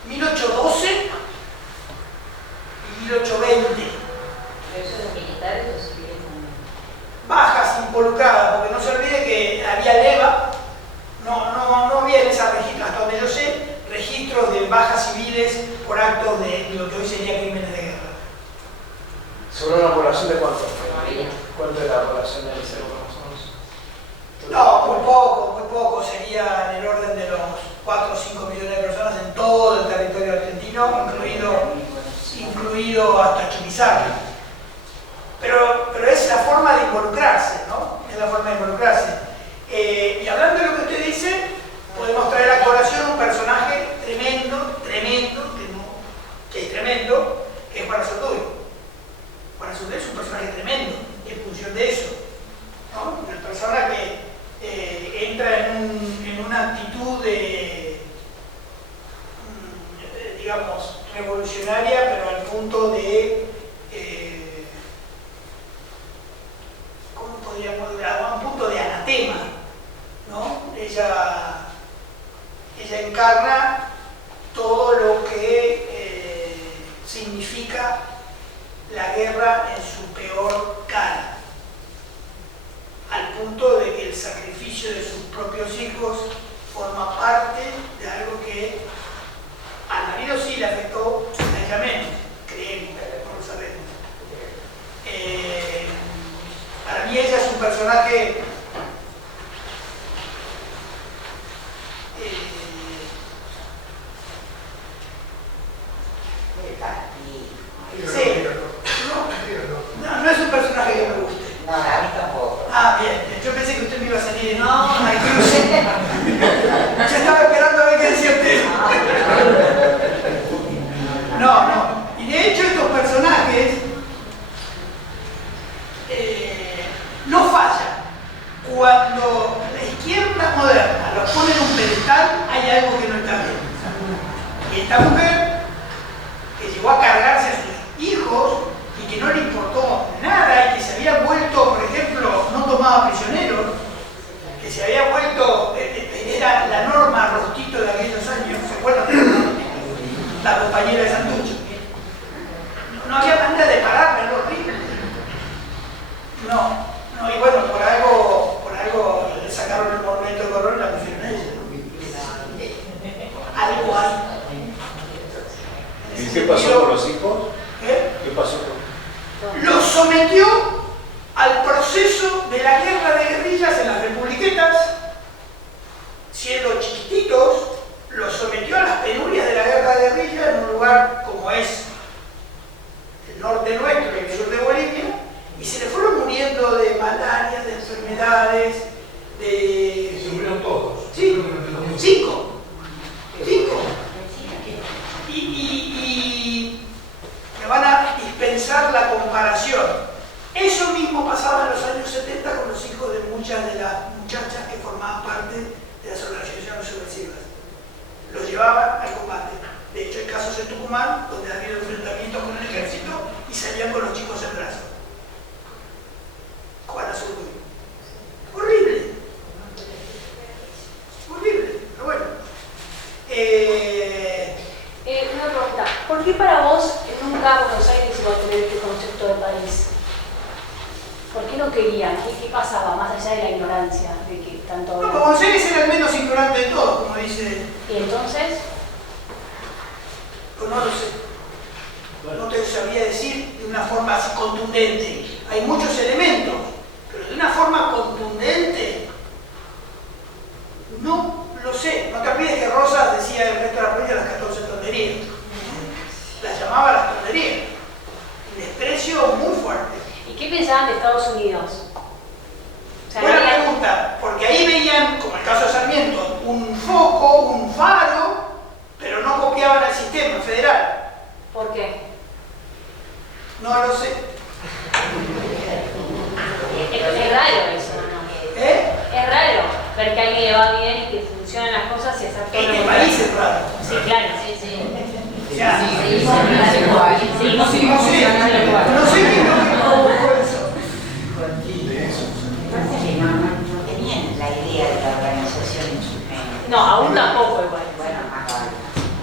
1812 y 1820. Pero eso de militares o civiles también. Bajas involucradas, porque no se olvide que había leva, no había en esa registro, hasta donde yo sé, registros de bajas civiles por actos de lo que hoy sería crímenes de guerra. ¿Sobre una población de cuánto? María. ¿Cuánto era la población de ese lugar? No, muy poco, sería en el orden de los 4 o 5 millones de personas en todo el territorio argentino, incluido hasta Chuquisaca. Pero es la forma de involucrarse, ¿no? Es la forma de involucrarse. Y hablando de lo que usted dice, podemos traer a colación un personaje tremendo, que es tremendo, que es Juan Azurduy. Juan Azurduy es un personaje tremendo, en función de eso, ¿no? Una persona que entra en una actitud digamos, revolucionaria, pero al punto de, ¿cómo podríamos decir? A un punto de anatema, ¿no? Ella encarna todo lo que significa la guerra en su peor cara, al punto de que el sacrificio de sus propios hijos forma parte de algo que al marido sí le afectó, a ella menos, creemos, no lo sabemos. Para mí ella es un personaje sí, no es un personaje que me guste. No, a mí esta mujer, que llegó a cargarse a sus hijos y que no le importó nada y que se había vuelto, por ejemplo, no tomaba prisioneros, que se había vuelto, era la norma Rostito de aquellos años, ¿se acuerdan? La compañera de Santucho. No había manera de pararla, era horrible. No, y bueno, por algo le sacaron el monumento de Colón y la pusieron a ella. Algo hay. ¿Y qué pasó con los hijos? ¿Qué pasó con Los sometió al proceso de la guerra de guerrillas en las republiquetas, siendo chiquititos, los sometió a las penurias de la guerra de guerrillas en un lugar como es el norte nuestro y el sur de Bolivia, y se le fueron muriendo de malaria, de enfermedades, de... Se murieron todos. Sí, 5. Y me van a dispensar la comparación. Eso mismo pasaba en los años 70 con los hijos de muchas de las muchachas que formaban parte de las organizaciones subversivas. Los llevaban al combate. De hecho, hay casos en Tucumán donde ha habido enfrentamientos con el ejército y salían con los chicos en brazos. Juana Zurduy. Horrible. Horrible, pero bueno. Una pregunta. ¿Por qué para vos nunca Buenos Aires iba a tener este concepto de país? ¿Por qué no querían? ¿Qué pasaba más allá de la ignorancia? De que tanto... No, Buenos Aires era el menos ignorante de todos, como dice... ¿Y entonces? Pues no lo sé. No te sabría decir de una forma así contundente. Hay muchos elementos, pero de una forma contundente no lo sé. No te olvides que Rosas decía el resto de la provincia las 14 tonterías. Las llamaba las tonterías. Un desprecio muy fuerte. ¿Y qué pensaban de Estados Unidos? O sea, Buena pregunta, porque ahí veían, como el caso de Sarmiento, un foco, un faro, pero no copiaban el sistema federal. ¿Por qué? No lo sé. Es raro eso, ¿no? Es raro ver que a alguien le va bien y que funcionan las cosas y hacer todo En lo el contrario. país es raro. Sí, claro. O sea, Sí, no sé qué es lo que provocó eso. Pasa que no tenían la idea de la organización en su mente. No, aún tampoco igual. Bueno, más vale.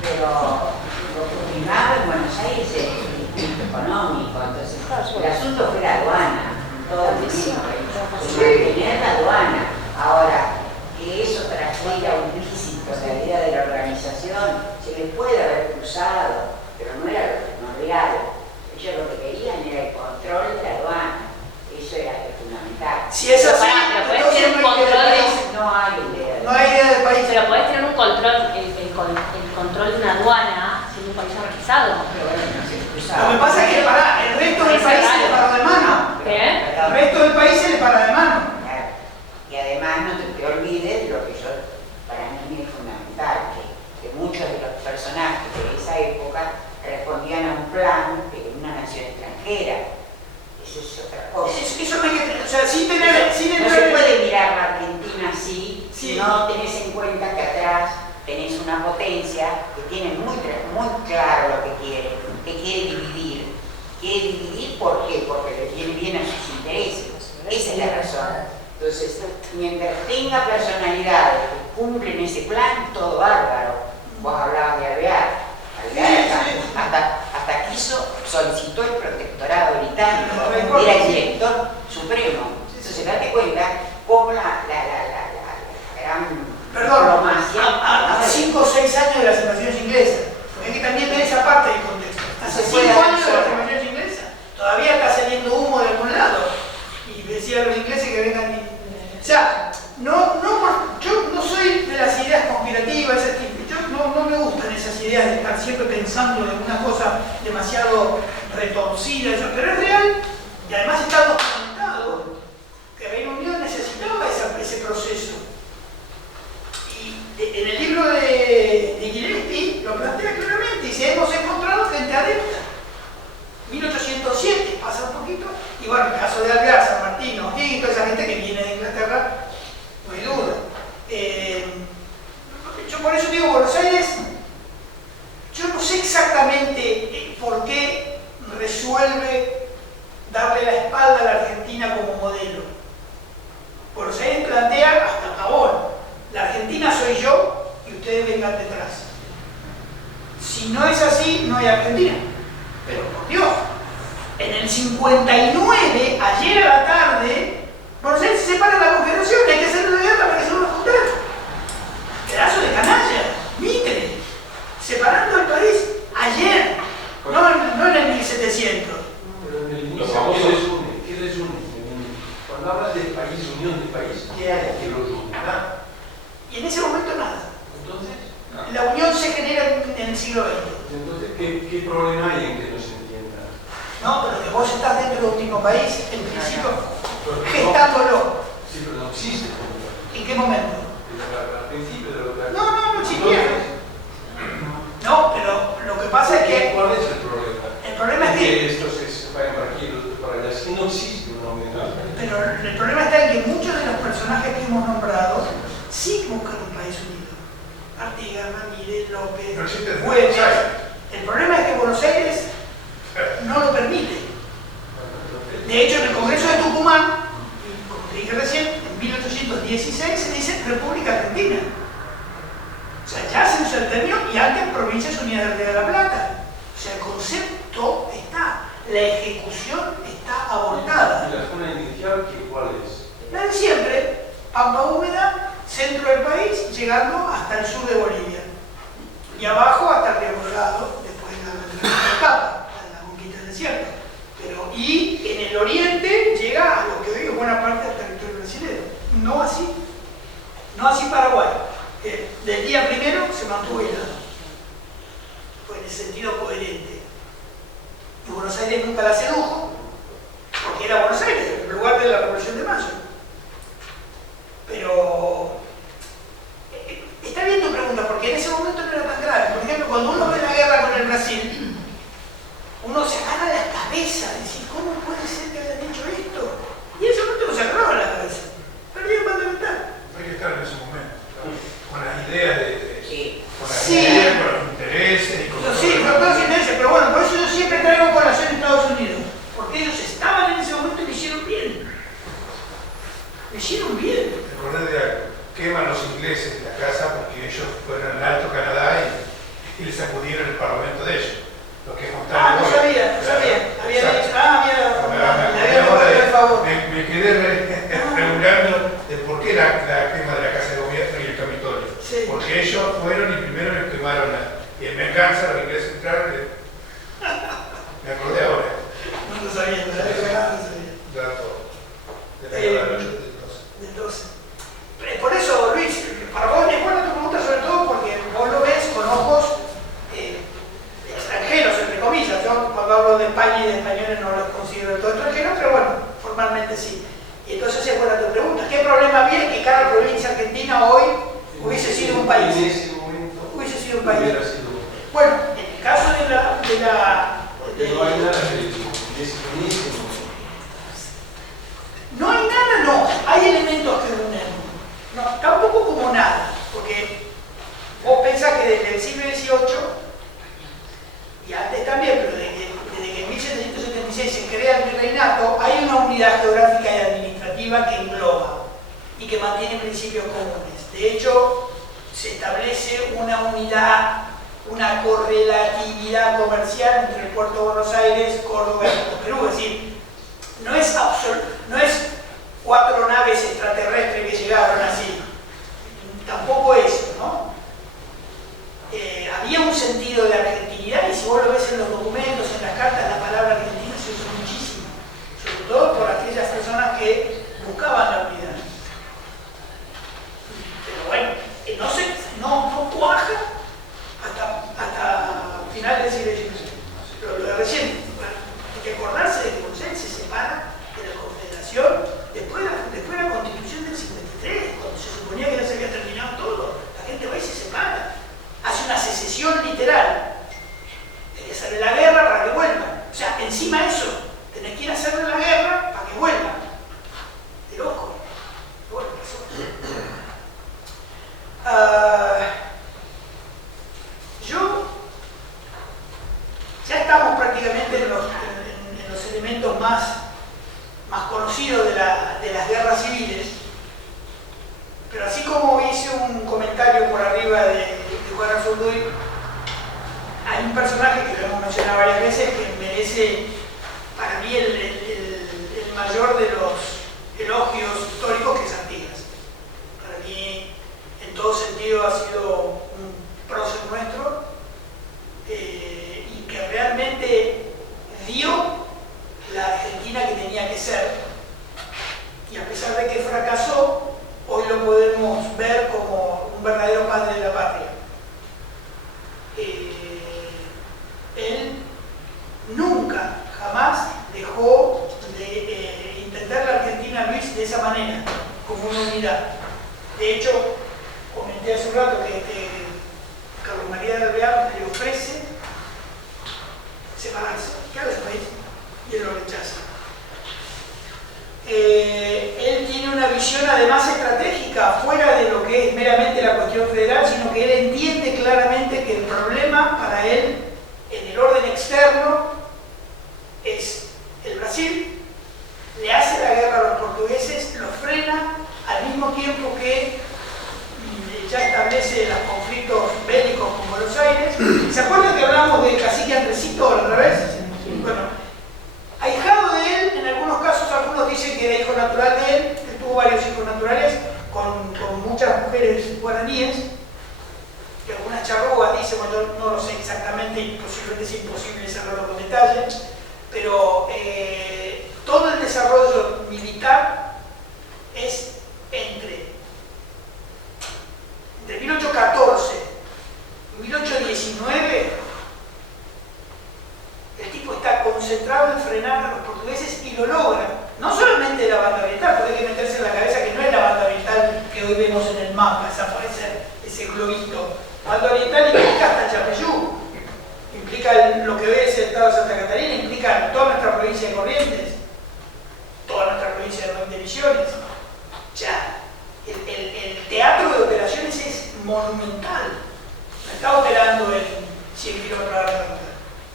Pero lo que primaba en Buenos Aires es el espíritu económico, entonces el asunto fue la aduana, todo el tiempo, mantener la aduana. Ahora, que eso trajera un ilícito a la idea de la organización, se les puede haber cruzado, pero no era lo primordial. Ellos lo que querían era el control de la aduana, eso era lo fundamental. Si es así, Pero podés entonces tener un no hay idea control del de país. No hay idea. No hay idea del país. Pero podés tener un control, el control de una aduana siendo un país organizado. Pero bueno, no se Lo cruzaba. que pasa es que el resto del país se le paró de mano. ¿Qué? El resto del país se le para de mano. Claro. Y además no te olvides lo que para mí es fundamental, que muchos de los personajes de esa época respondían a un plan de una nación extranjera. Eso es otra cosa. Eso no hay que, o sea, sin tener, sin No entrar se en- puede mirar la Argentina así Sí. si no tenés en cuenta que atrás tenés una potencia que tiene muy claro lo que quiere dividir. Quiere dividir, ¿por qué? Porque le viene bien a sus intereses. Esa es la razón. Entonces, mientras tenga personalidades que cumplen ese plan, todo bárbaro. Vos hablabas de Alvear. Alvear hasta quiso, solicitó el protectorado británico, era el director supremo. Entonces, date cuenta cómo la gran Perdón, diplomacia. a 5 o 6 años de las invasiones inglesas. Porque hay que también ver esa parte del contexto. Hace Se 5 puede años de las hacer. invasiones inglesas. Todavía está saliendo humo de algún lado. Y decían los ingleses que vengan y... O sea, yo no soy de las ideas conspirativas, ese tipo. No me gustan esas ideas de estar siempre pensando en una cosa demasiado retorcida, pero es real y además está documentado que Reino Unido necesitaba ese proceso. Y en el libro de Gillespie lo plantea claramente, dice, hemos encontrado gente adepta. 1807, pasa un poquito, y bueno, el caso de Alvear, San Martín, y toda esa gente que viene de Inglaterra, no hay duda. Yo por eso digo, Buenos Aires, exactamente por qué resuelve darle la espalda a la Argentina como modelo. Buenos Aires plantea hasta Pavón: la Argentina soy yo y ustedes vengan detrás. Si no es así, no hay Argentina. Pero por Dios, en el 59, ayer a la tarde, Buenos Aires se separa de la Confederación, hay que hacer una guerra para que se vuelva a juntar. Pedazo de canalla, Mitre, separando el país ayer, no en el 1700. Pero en el Los inicio, famosos- ¿qué les une? Cuando hablas de país, unión de país, ¿qué hay que los une? Nada. Y en ese momento nada. Entonces, La unión se genera en el siglo XX. entonces ¿qué problema hay en que no se entienda? No, pero que vos estás dentro de un mismo país, en principio, Pero gestándolo. Sí, pero no existe. ¿En qué momento? Al principio de lo que... No existía. No, pero lo que pasa es que ¿Cuál es el problema? el problema es que, esto se vayan para aquí, los para allá. Si no existe una unidad. pero el problema está en que muchos de los personajes que hemos nombrado sí buscan un país unido. Artigas, Ramírez, López, No existe desde Güemes. Buenos Aires. El problema es que Buenos Aires no lo permite. De hecho, en el Congreso de Tucumán, como te dije recién, en 1816 se dice República Argentina. O sea, ya se usa el término y antes Provincias Unidas del Río de la Plata. O sea, el concepto está, la ejecución está abortada. ¿Y la zona inicial cuál es? La de siempre, pampa húmeda, centro del país, llegando hasta el sur de Bolivia. Y abajo hasta el Río Colorado, después de la etapa, la conquista del desierto. Y en el oriente llega a lo que hoy es buena parte del territorio brasileño. No así. No así Paraguay. Del día primero se mantuvo aislado. Fue en el sentido coherente. Y Buenos Aires nunca la sedujo, porque era Buenos Aires, el lugar de la Revolución de Mayo. Pero está bien tu pregunta, porque en ese momento no era tan grave. Por ejemplo, cuando uno ve la guerra con el Brasil, uno se agarra la cabeza, decir, ¿cómo puede ser que hayan hecho esto? Y en ese momento no se agarraba la cabeza. Perdía el fundamental. Hay que estar en ese momento, con las ideas Sí. con las Sí. ideas, con los intereses y con Sí, con todos los intereses, pero bueno, por eso yo siempre traigo colación a Estados Unidos. Porque ellos estaban en ese momento y lo hicieron bien. Lo hicieron bien. Me acordé de algo. Queman los ingleses la casa porque ellos fueron al Alto Canadá y les sacudieron el parlamento de ellos. Lo que es No sabía, no sabía. Había dicho, había el favor. Me quedé regulando de por qué la quema de la Casa de Gobierno y el Capitolio. Sí. Porque ellos fueron y primero les quemaron y en venganza los ingleses entraron. Me acordé ahora. No lo sabía, no sabía. Dato de la guerra de los 82. Del 12. Por eso, Luis, para vos es buena tu pregunta, sobre todo porque vos lo ves con ojos extranjeros, entre comillas. Yo cuando hablo de España y de españoles no los considero todo extranjeros, pero bueno, formalmente sí. Y entonces es buena tu pregunta. ¿Qué problema había que cada provincia argentina hoy hubiese sido un país? En ese momento Hubiese sido un país. hubiera sido. Bueno, en el caso de Porque no hay nada de ese buenísimo. No hay nada, no. Hay elementos que unen. No, tampoco como nada. Porque vos pensás que desde el siglo XVIII, y antes también, pero desde que en 1776 se crea el virreinato, hay una unidad geográfica y administrativa que engloba y que mantiene principios comunes. De hecho, se establece una unidad, una correlatividad comercial entre el puerto de Buenos Aires, Córdoba y Perú. Es decir, no es 4 naves extraterrestres que llegaron así. Tampoco eso, ¿no? Había un sentido de argentinidad y si vos lo ves en los documentos, en las cartas, la palabra argentina se usa muchísimo. Sobre todo por aquellas personas que buscaban la unidad. Pero bueno, no cuaja hasta final del siglo XIX. Pero lo de recién, hay que acordarse de que Buenos Aires se separa de la Confederación después de la Constitución del 53, cuando se suponía que ya se había terminado todo. La gente va y se separa. Hace una secesión literal. Tenés que hacerle la guerra para que vuelvan. O sea, encima de eso, tenés que ir a hacerle la guerra para que vuelvan. De loco. Bueno, pasó. Yo Jujuy, hay un personaje que lo hemos mencionado varias veces que merece para mí el mayor de los elogios históricos, que es Artigas. Para mí, en todo sentido, ha sido un prócer nuestro y que realmente dio la Argentina que tenía que ser. Y a pesar de que fracasó, hoy lo podemos ver como un verdadero padre de la patria. Él nunca, jamás dejó de entender la Argentina, Luis, de esa manera, como una unidad. De hecho, comenté hace un rato que Carlos María de Alvear le ofrece separarse, que haga su país, y él lo rechaza. Él tiene una visión además estratégica, fuera de lo que es meramente la cuestión federal, sino que él entiende claramente que el problema para él, en el orden externo, es el Brasil, le hace la guerra a los portugueses, los frena, al mismo tiempo que ya establece los conflictos bélicos con Buenos Aires. ¿Se acuerdan que hablamos del cacique Andresito la otra vez? Bueno, ahijado de él, en algunos casos algunos dicen que era hijo natural de él, que tuvo varios hijos naturales con muchas mujeres guaraníes, que algunas charrúas dicen, bueno, yo no lo sé exactamente y posiblemente es imposible saberlo con detalle, pero todo el desarrollo militar es entre 1814 y 1819. El tipo está concentrado en frenar a los portugueses y lo logra. No solamente la banda oriental, porque hay que meterse en la cabeza que no es la banda oriental que hoy vemos en el mapa, ese globito. Banda oriental implica hasta Chapeyú, implica lo que hoy es el estado de Santa Catarina, implica toda nuestra provincia de Corrientes, toda nuestra provincia de Misiones. Ya, el teatro de operaciones es monumental. No está operando en 100 kilómetros de la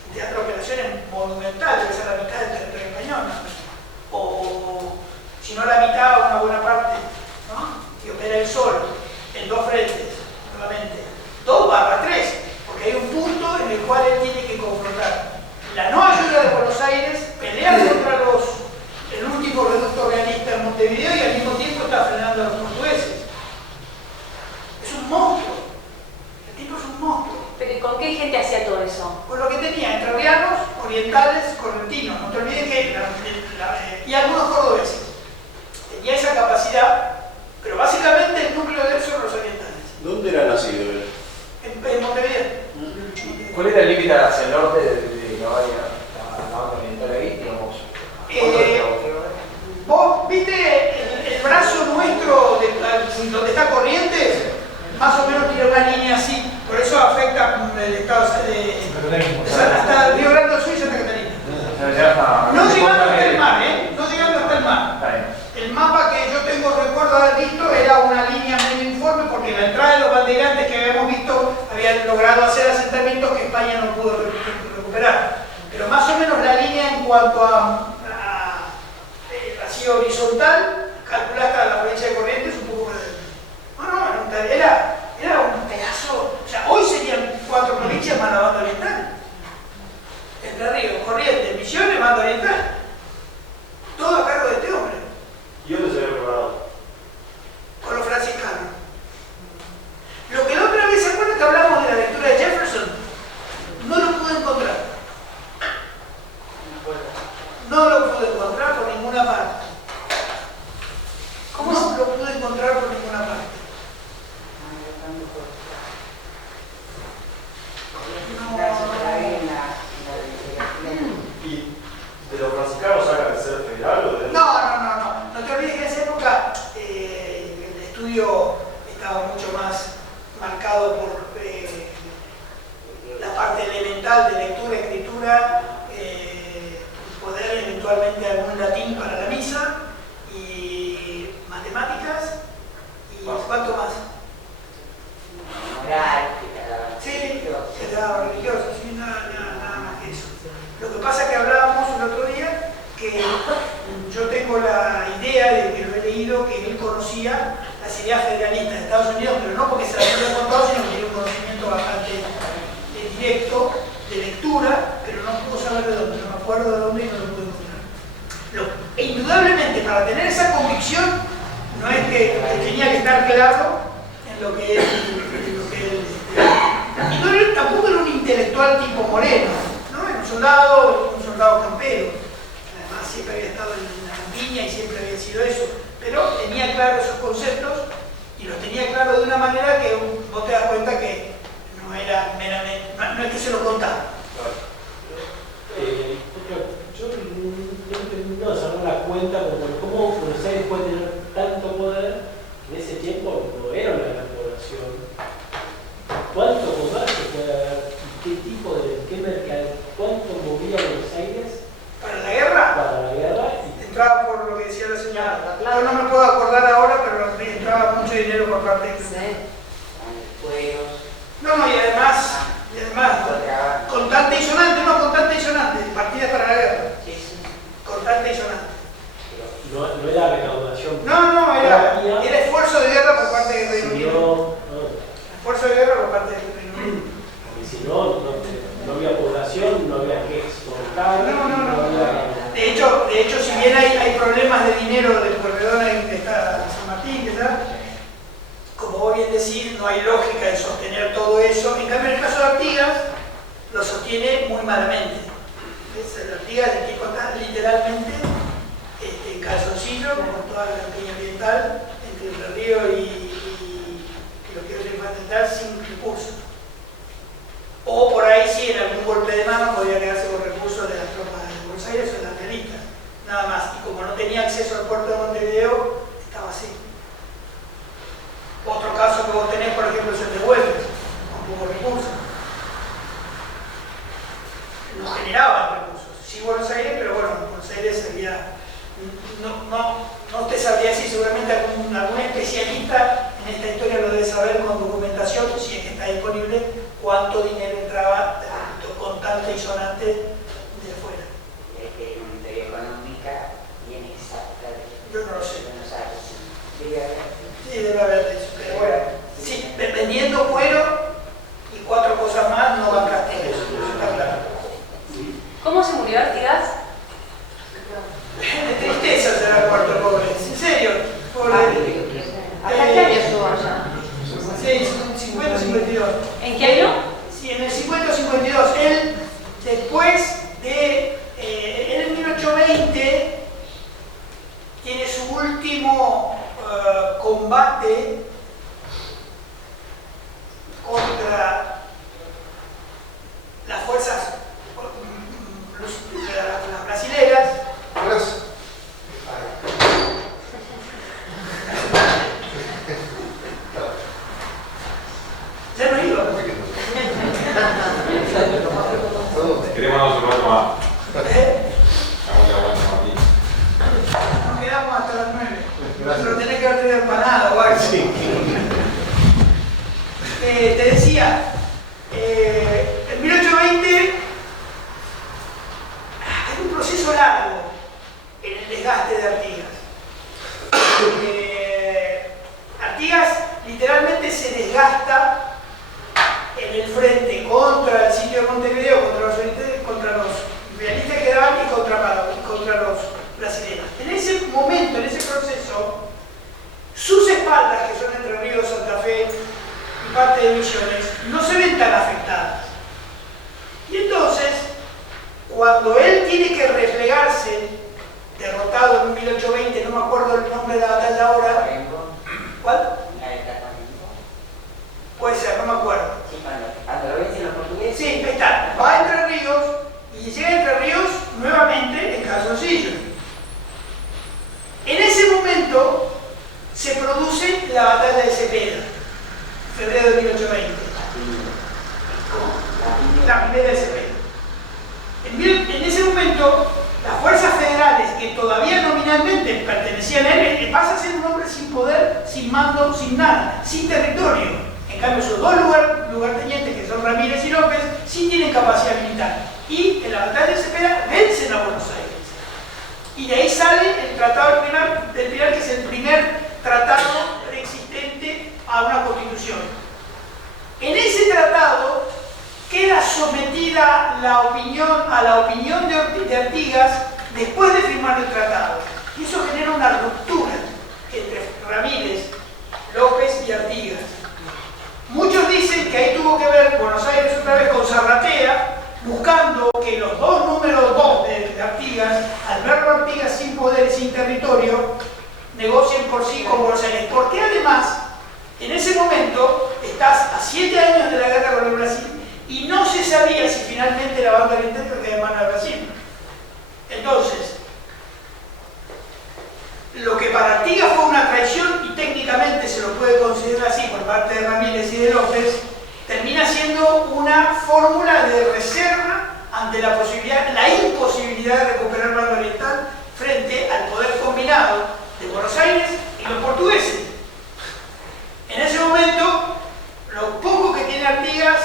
el teatro de operaciones es monumental, debe ser la mitad del territorio español, ¿no? O si no la mitad, una buena parte, ¿no? Y opera él solo, en dos frentes, nuevamente. 2/3, porque hay un punto en el cual él tiene que confrontar la no ayuda de Buenos Aires, pelear contra el último reducto realista en Montevideo y al mismo tiempo está frenando a los portugueses. Es un monstruo. El tipo es un monstruo. ¿Pero con qué gente hacía todo eso? Con lo que tenía, entrerrianos, orientales, correntinos. No te olvides que y algunos cordobeses. Tenía esa capacidad, pero básicamente el núcleo de él son los orientales. ¿Dónde era nacido él? En Montevideo. ¿Cuál era el límite hacia el norte de la banda oriental ahí? Digamos, vos viste el brazo nuestro donde está Corrientes, más o menos tiene una línea así, por eso afecta el estado hasta Río Grande do Sul y Santa Catarina. No llegando hasta el mar, no llegando hasta el mar. El mapa que yo tengo recuerdo haber visto era una línea medio informe porque la entrada de los bandeirantes que habíamos visto habían logrado hacer asentamientos que España no pudo recuperar. Pero más o menos la línea en cuanto a así horizontal, calculada hasta la provincia de Corrientes, un poco era un pedazo. O sea, hoy serían 4 provincias más la banda oriental. Entre Ríos, Corrientes, Misiones, banda oriental. Todo a cargo de este hombre. ¿Y dónde se había preparado? Con los franciscanos. Lo que la otra vez, ¿se acuerdan que hablamos de la lectura de Jefferson? No lo pude encontrar. No lo pude encontrar por ninguna parte. ¿Cómo no lo pude encontrar por ninguna parte? ¿Y de los franciscanos sacan el ser federal o de...? No te olvides que en esa época el estudio estaba mucho más marcado por la parte elemental de lectura, escritura, poder eventualmente algún latín para la misa y matemáticas y ¿cuánto más? Sí, era religioso, sí, nada más que eso. Lo que pasa es que hablábamos el otro día que yo tengo la idea de que lo he leído, que él conocía las ideas federalistas de Estados Unidos, pero no porque se las había contado, sino que tiene un conocimiento bastante intelectual tipo Moreno, ¿no? Era un soldado campero. Además siempre había estado en la campiña y siempre había sido eso. Pero tenía claro esos conceptos y los tenía claro de una manera que vos te das cuenta que no era meramente, no es que se lo contaba. Yo no he terminado de sacar la cuenta como cómo Buenos Aires puede tener tanto poder. En ese tiempo no era una gran población. ¿Cuánto comercio puede haber? ¿Qué tipo de, qué mercado? ¿Cuánto movía Buenos Aires? ¿Para la guerra? Para la guerra. Entraba por lo que decía la señora. Yo no me puedo acordar ahora, pero entraba mucho dinero por parte de No, y además, contante y sonante, partidas para la guerra. Contante y sonante. No era recaudación. No, era esfuerzo de guerra por parte del Reino Unido. Esfuerzo de guerra por parte del Reino Unido. Y si no había población, no había que exportar. No había... De hecho, si bien hay problemas de dinero del corredor en que está San Martín, que está, como vos bien decís, no hay lógica en sostener todo eso. En cambio, en el caso de Artigas, lo sostiene muy malamente. Artigas de tipo está literalmente en calzoncillo, con toda la campiña ambiental, entre el río y lo que es el Patental, sin recursos. O por ahí sí, en algún golpe de mano podía quedarse con recursos de las tropas de Buenos Aires o de las realistas, nada más. Y como no tenía acceso al puerto de Montevideo, estaba así. Otro caso que vos tenés, por ejemplo, es el de Güemes, con pocos recursos. No generaban recursos. Sí Buenos Aires, pero bueno, Buenos Aires sería... No te sabría decir, seguramente algún especialista en esta historia lo debe saber con documentación, si es que está disponible, cuánto dinero entraba contante y sonante de afuera. Es una historia económica bien exacta. Yo no lo sé. Buenos Aires. Debe haber. Sí, debe haber de eso. Pero bueno, sí, vendiendo cuero y 4 cosas más no van a gastar eso está claro. ¿Cómo se murió Artigas? De tristeza será el cuarto pobre. En serio, pobre. ¿Hasta qué año estuvo allá? Sí, 50-52. ¿En qué año? Sí, en el 50-52. Él, después de... él en 1820 tiene su último combate contra las fuerzas las brasileras. Ya no iba. Queremos un rato más. Vamos a aguantar aquí. Nos quedamos hasta las 9. Pero tenés que haber tenido empanada o algo. Sí. Te decía, en 1820 hay un proceso largo en el desgaste de Artigas. Artigas literalmente se desgasta en el frente contra el sitio de Montevideo, contra los realistas que daban y contra los brasileños. En ese momento, en ese proceso, sus espaldas, que son Entre Ríos, Santa Fe y parte de Misiones, no se ven tan afectadas. Y entonces, cuando él tiene que replegarse, derrotado en 1820, no me acuerdo el nombre de la batalla ahora. ¿Cuál? Puede ser, no me acuerdo. Sí, cuando lo vencen los portugueses. Sí, ahí está. Va a Entre Ríos y llega a Entre Ríos nuevamente en calzoncillo. En ese momento se produce la batalla de Cepeda, febrero de 1820. La primera de Cepeda. En ese momento, las fuerzas federales, que todavía nominalmente pertenecían a él, pasa a ser un hombre sin poder, sin mando, sin nada, sin territorio. En cambio, esos dos lugartenientes, que son Ramírez y López, sí tienen capacidad militar. Y en la batalla de Cepeda vencen a Buenos Aires. Y de ahí sale el Tratado del Pilar, que es el primer tratado preexistente a una constitución. En ese tratado queda sometida a la opinión de Artigas después de firmar el tratado. Y eso genera una ruptura entre Ramírez, López y Artigas. Muchos dicen que ahí tuvo que ver Buenos Aires otra vez con Zarratea, buscando que los dos números 2 de Artigas, al verlo Artigas sin poder y sin territorio, negocien por sí con Buenos Aires. Porque además, en ese momento, estás a 7 años de la guerra con el Brasil y no se sabía si finalmente la banda oriental quedaba en manos de Brasil. Entonces, lo que para Artigas fue una traición, y técnicamente se lo puede considerar así por parte de Ramírez y de López, termina siendo una fórmula de reserva ante la imposibilidad de recuperar banda oriental frente al poder combinado de Buenos Aires y los portugueses. En ese momento, lo poco que tiene Artigas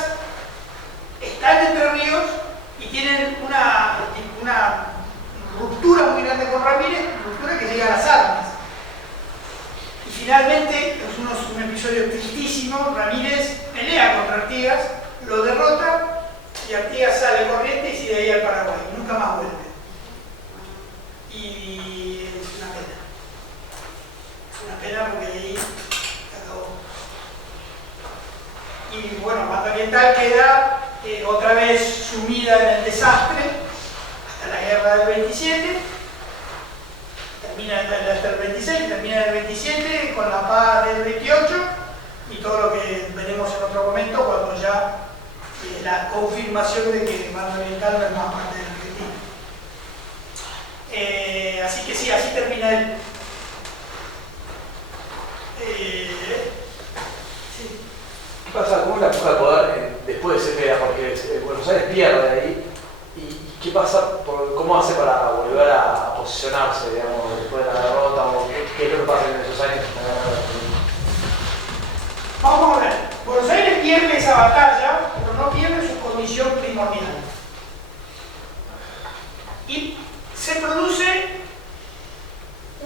está en Entre Ríos y tienen una ruptura muy grande con Ramírez, ruptura que llega a las armas. Y finalmente, es un episodio tristísimo, Ramírez pelea contra Artigas, lo derrota y Artigas sale corriente y sigue ahí al Paraguay, nunca más vuelve. Y es una pena. Es una pena porque ahí acabó. Y bueno, banda oriental queda otra vez sumida en el desastre hasta la guerra del 27, termina hasta el 26, termina en el 27 con la paz del 28 y todo lo que veremos en otro momento cuando ya la confirmación de que banda oriental no es más parte de la Argentina. Así que sí, así termina el... sí. ¿Qué pasa? ¿Cómo es la puja de poder después de Cepeda? Porque Buenos Aires pierde ahí. ¿Y qué pasa? ¿Cómo hace para volver a posicionarse, digamos, después de la derrota? ¿O qué es lo que pasa en esos años? Vamos a ver. Buenos Aires pierde esa batalla, pero no pierde su condición primordial. Y se produce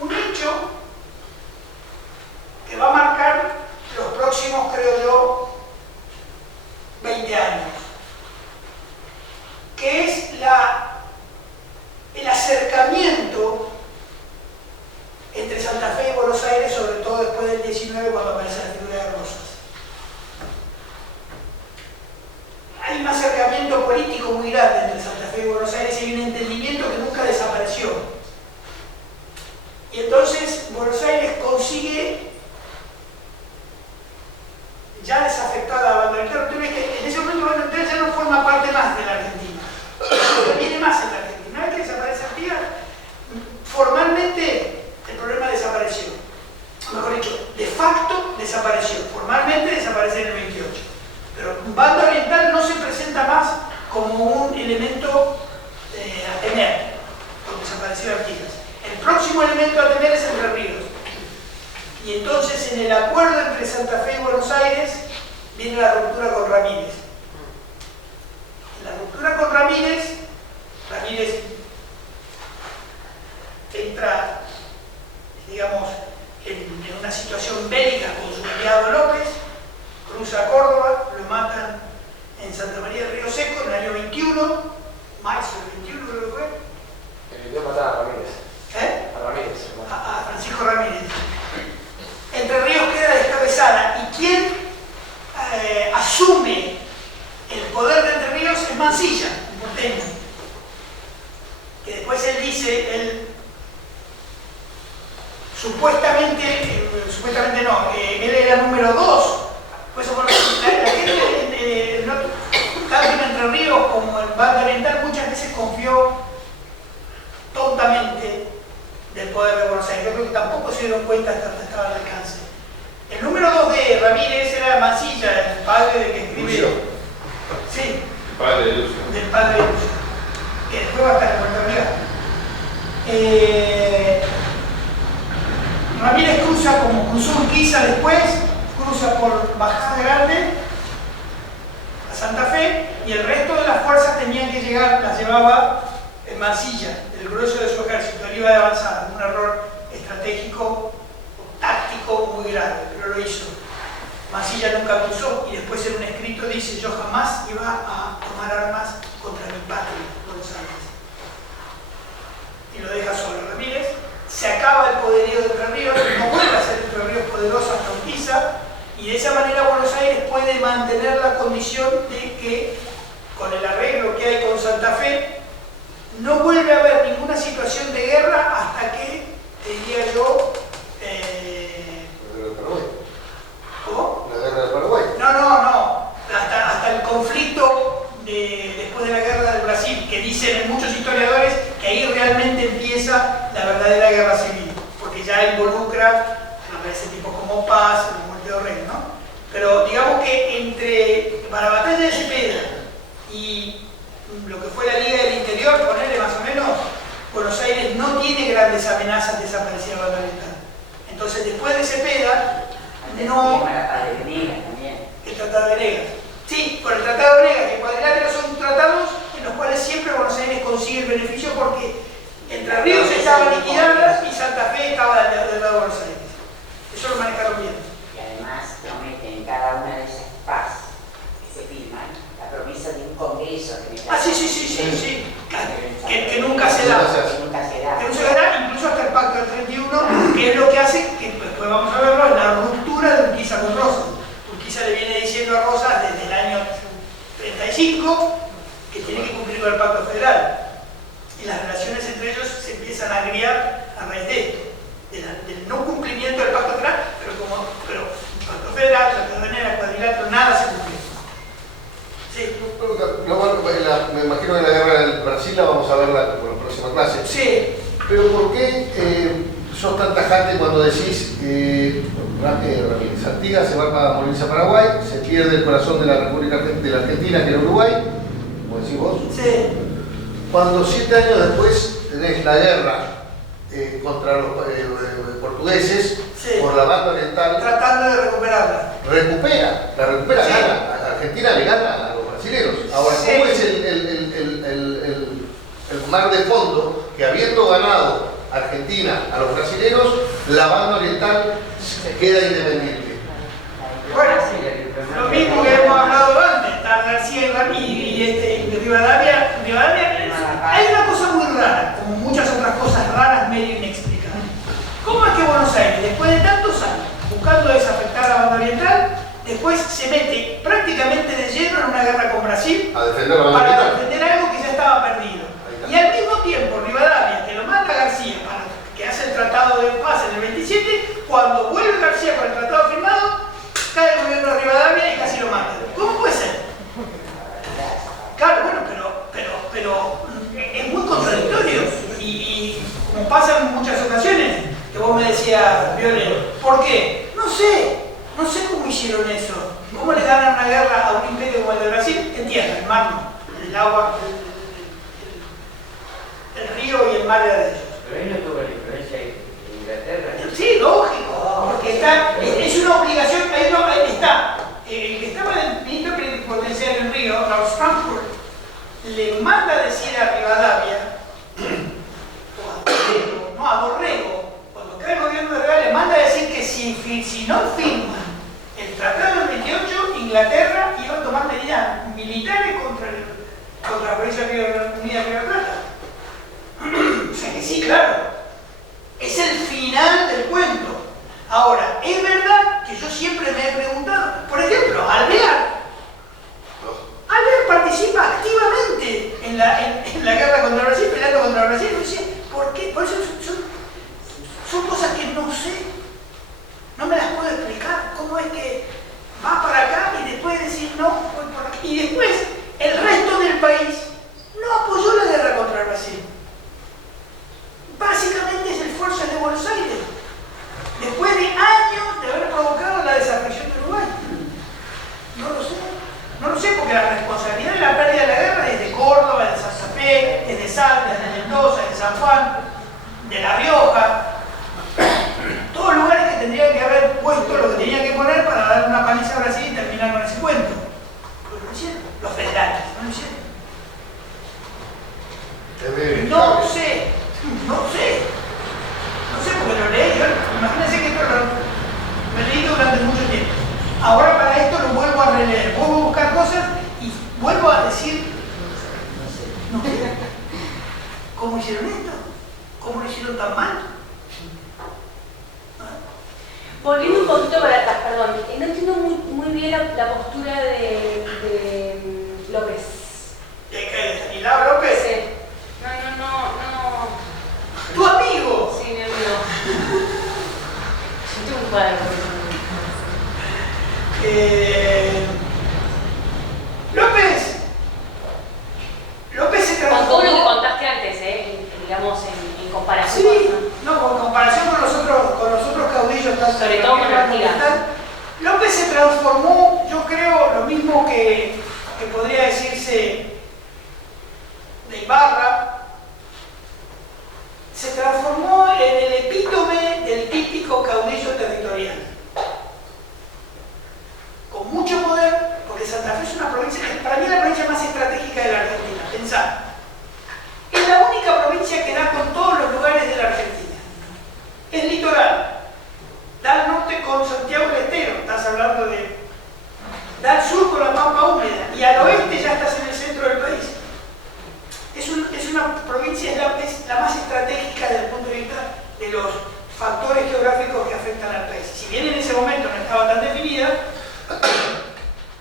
un hecho que va a marcar los próximos, creo yo, 20 años, que es el acercamiento entre Santa Fe y Buenos Aires, sobre todo después del 19, cuando aparece la figura de Rosas. Hay un acercamiento político muy grande entre Santa Fe y Buenos Aires y hay un entendimiento que nunca desapareció. Y entonces Buenos Aires consigue, ya desafectada a banda oriental, tú ves que en ese momento banda oriental ya no forma parte más de la Argentina, no viene más en la Argentina. Una vez que desaparece Artigas, formalmente el problema desapareció. Mejor dicho, de facto desapareció, formalmente desaparece en el 28. Pero banda oriental no se presenta más como un elemento a temer, por desapareció Artigas. El próximo elemento a temer es Entre Ríos. Y entonces en el acuerdo entre Santa Fe y Buenos Aires viene la ruptura con Ramírez. En la ruptura con Ramírez entra, digamos, en una situación bélica con su aliado López, cruza a Córdoba, lo matan en Santa María del Río Seco en el año 21, marzo del 21 creo que fue. Dio matar a Ramírez. ¿Eh? A Ramírez. A Francisco Ramírez. Entre Ríos queda descabezada y quien asume el poder de Entre Ríos es Mansilla, un porteño. Que después él dice, supuestamente no, él era número 2. Pues bueno, la gente, tanto en Entre Ríos como en banda oriental, muchas veces confió tontamente del poder de Buenos Aires. Yo creo que tampoco se dieron cuenta hasta que estaba al alcance. El número 2 de Ramírez era Mansilla, el padre de que escribe. Lucio. Sí. El padre de Lucio. Del padre de Lucio. Que después va a estar en Puerto Rico. Ramírez cruza como cruzó Urquiza después, cruza por Bajada Grande a Santa Fe y el resto de las fuerzas tenían que llegar, las llevaba en Mansilla, el grueso de su ejército, él iba de avanzada, un error estratégico, táctico muy grave, pero lo hizo. Mansilla nunca cruzó y después en un escrito dice: yo jamás iba a tomar armas contra mi patria, Buenos Aires. Y lo deja solo. Ramírez, se acaba el poderío de Entre Ríos, no vuelve a ser Entre Ríos poderoso hasta Urquiza, y de esa manera Buenos Aires puede mantener la condición de que, con el arreglo que hay Santa Fe, no vuelve a haber ninguna situación de guerra hasta que, diría yo, ¿cómo? La guerra del Paraguay. No. Hasta el conflicto después de la guerra del Brasil, que dicen muchos historiadores que ahí realmente empieza la verdadera guerra civil, porque ya involucra, aparecen tipos como Paz, como Muerte de Orrego, ¿no? Pero digamos que para la batalla de Cepeda y lo que fue la Liga del Interior, ponerle más o menos, Buenos Aires no tiene grandes amenazas de desaparecida banda oriental. Entonces, después de Cepeda, no. El Tratado de Venegas. Sí, por el Tratado de Venegas y Cuadrilátero son tratados en los cuales siempre Buenos Aires consigue el beneficio porque Entre Ríos estaba liquidada y Santa Fe estaba del lado de Buenos Aires. Eso lo manejaron bien. Y además prometen en cada una de esas paz que se firman la promesa de un congreso. Sí. Que nunca se da. Que no se da, incluso hasta el Pacto del 31, que es lo que hace, que después vamos a verlo, en la ruptura de Urquiza con Rosas. Urquiza le viene diciendo a Rosas desde el año 35 que tiene que cumplir con el Pacto Federal. Y las relaciones entre ellos se empiezan a agriar a raíz de esto, del no cumplimiento del Pacto Federal, pero el Pacto Federal, la Cadonera, Cuadrilátero, nada se cumplió. Sí. Me imagino que la guerra del Brasil la vamos a ver la próxima clase. Sí. Pero ¿por qué sos tan tajante cuando decís Ramírez Artigas se va para morirse a Paraguay, se pierde el corazón de la República de la Argentina, que era Uruguay, como decís vos? Sí. Cuando 7 años después tenés la guerra contra los portugueses, sí, por la banda oriental, tratando de recuperarla. La recupera, sí, gana. A Argentina le gana a los brasileños. Ahora, sí, ¿cómo es el mar de fondo que habiendo ganado Argentina a los brasileños, la banda oriental queda independiente? Bueno, lo mismo que hemos hablado antes, está García y Rivadavia. Hay una cosa muy rara, como muchas otras cosas raras medio inexplicables. ¿Cómo es que Buenos Aires, después de tantos años buscando desafectar a la banda oriental, después se mete prácticamente de lleno en una guerra con Brasil para defender algo que ya estaba perdido? Y al mismo tiempo Rivadavia, que lo manda García, que hace el tratado de paz en el 27, cuando vuelve García con el tratado firmado, cae el gobierno de Rivadavia y casi lo mata. ¿Cómo puede ser? Claro, bueno, pero es muy contradictorio y como pasa en muchas ocasiones, que vos me decías, Violeta, ¿por qué? No sé cómo hicieron eso. ¿Cómo le ganan una guerra a un imperio como el de Brasil? En tierra, en mar, no. El agua, el río y el mar era de ellos. Pero ahí no tuvo la influencia de Inglaterra. Sí, lógico, porque es una obligación, ahí está. El que estaba en el ministro plenipotenciario en Río, Lord Frankfurt, le manda decir a Rivadavia, a Dorrego, cuando cae el gobierno de Rivadavia, le manda a decir que si no firman el tratado del 28, Inglaterra iba a tomar medidas militares contra la provincia unida de Río de la Plata. O sea que sí, claro, es el final del cuento. Ahora, es verdad que yo siempre me he preguntado, por ejemplo, Alvear participa activamente en la guerra contra Brasil, peleando contra Brasil. No sé, ¿por qué? Por eso son cosas que no sé, no me las puedo explicar. ¿Cómo es que va para acá y después decir no, voy por aquí? Y después el resto del país no apoyó la guerra contra Brasil. Básicamente es el Fuerzas de Buenos Aires, después de años de haber provocado la desafección de Uruguay. No lo sé, porque la responsabilidad de la pérdida de la guerra es de Córdoba, de Santa Fe, es de Salta, es de Mendoza, es de San Juan, de La Rioja. Todos lugares que tendrían que haber puesto lo que tenían que poner para dar una paliza a Brasil y terminar con ese cuento. Pero lo hicieron, los federales, no lo hicieron. No sé porque lo leí. Imagínense que esto lo he leído durante mucho tiempo. Ahora para esto lo vuelvo a releer, vuelvo a buscar cosas y vuelvo a decir, no sé, ¿cómo hicieron esto? ¿Cómo lo hicieron tan mal? Volviendo un poquito para atrás, perdón, no entiendo muy bien la postura de López. ¿De Stanislao López se Con transformó... todo lo que contaste antes, digamos, en comparación. Sí, no, en comparación con los otros caudillos, tanto Sobre todo con Artigas. López se transformó, yo creo, lo mismo que podría decirse de Ibarra, se transformó en el epítome del típico caudillo territorial. Con mucho poder, porque Santa Fe es una provincia, para mí es la provincia más estratégica de la Argentina, pensá. Es la única provincia que da con todos los lugares de la Argentina. Es litoral. Da al norte con Santiago del Estero, estás hablando de... Da al sur con la Pampa húmeda y al oeste ya estás en el centro del país. Es una provincia, es la más estratégica desde el punto de vista de los factores geográficos que afectan al país. Si bien en ese momento no estaba tan definida,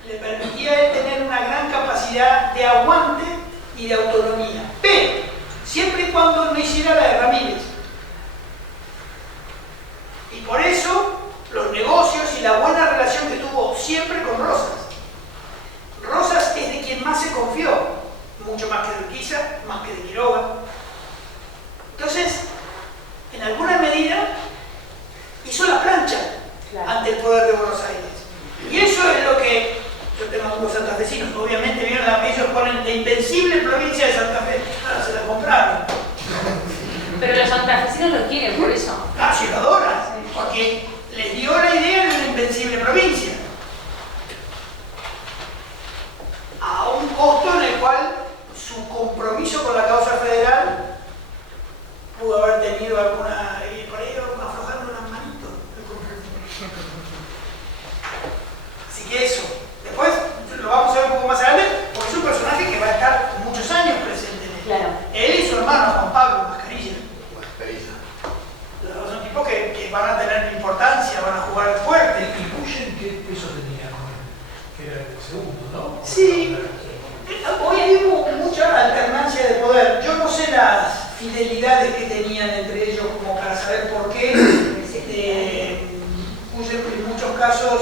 le permitía a él tener una gran capacidad de aguante y de autonomía. Pero, siempre y cuando no hiciera la de Ramírez. Y por eso, los negocios y la buena relación que tuvo siempre con Rosas. Rosas es de quien más se confió, mucho más que de Urquiza, más que de Quiroga. Entonces, en alguna medida, hizo la plancha ante el poder de Buenos Aires. Y eso es lo que, yo tengo amigos santafesinos, obviamente vieron la que ellos ponen la invencible provincia de Santa Fe. Claro, se la compraron. Pero los santafesinos lo quieren, por eso. Ah, sí, lo adoran, porque les dio la idea de una invencible provincia. A un costo en el cual su compromiso con la causa federal pudo haber tenido alguna, por ahí aflojando unas manitos. Así que eso. Después lo vamos a ver un poco más adelante, porque es un personaje que va a estar muchos años presente en él. Claro. Él y su hermano Juan Pablo Mascarilla. Los dos son tipos que van a tener importancia, van a jugar fuerte. ¿Y Puyen qué peso tenía? Que era el segundo, ¿no? Sí. Hoy hay mucha alternancia de poder. Yo no sé las fidelidades que tenían entre ellos como para saber por qué. Puyen en muchos casos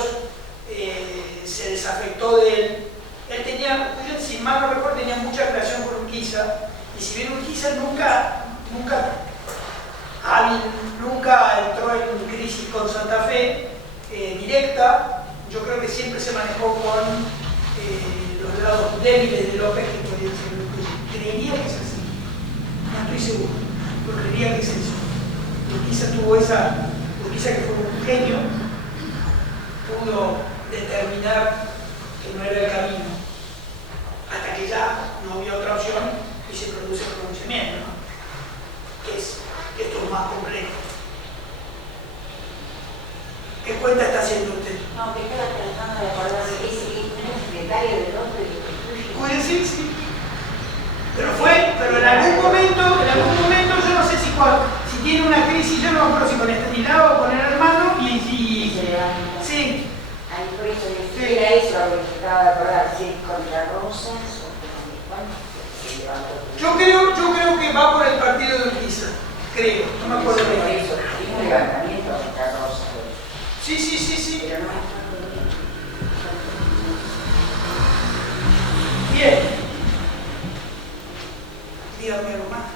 se desafectó de él. Él tenía, Puyen, si mal no recuerdo, tenía mucha relación con Urquiza. Y si bien Urquiza nunca entró en crisis con Santa Fe directa, yo creo que siempre se manejó con los lados débiles de López, que podrían ser Urquiza. Creería que es así, no estoy seguro, pero creería que es eso. Urquiza que fue un genio, pudo determinar que no era el camino, hasta que ya no había otra opción y se produce el pronunciamiento, ¿no? Esto es más complejo. ¿Qué cuenta está haciendo usted? No, que estaba tratando de acordar de ese secretario del otro y Sí, sí. Pero en algún momento, yo no sé si tiene una crisis, yo no me acuerdo si con Estanislao o con el hermano, y se levanta. sí. Ahí por eso era eso lo que trataba de acordar, si es contra Rosas o contra se levantó. Yo creo que va por el partido de Urquiza, creo, no me acuerdo Por bien. eso, tiene un levantamiento contra Rosas. Sí. Pero no es Bien. Dígame algo más.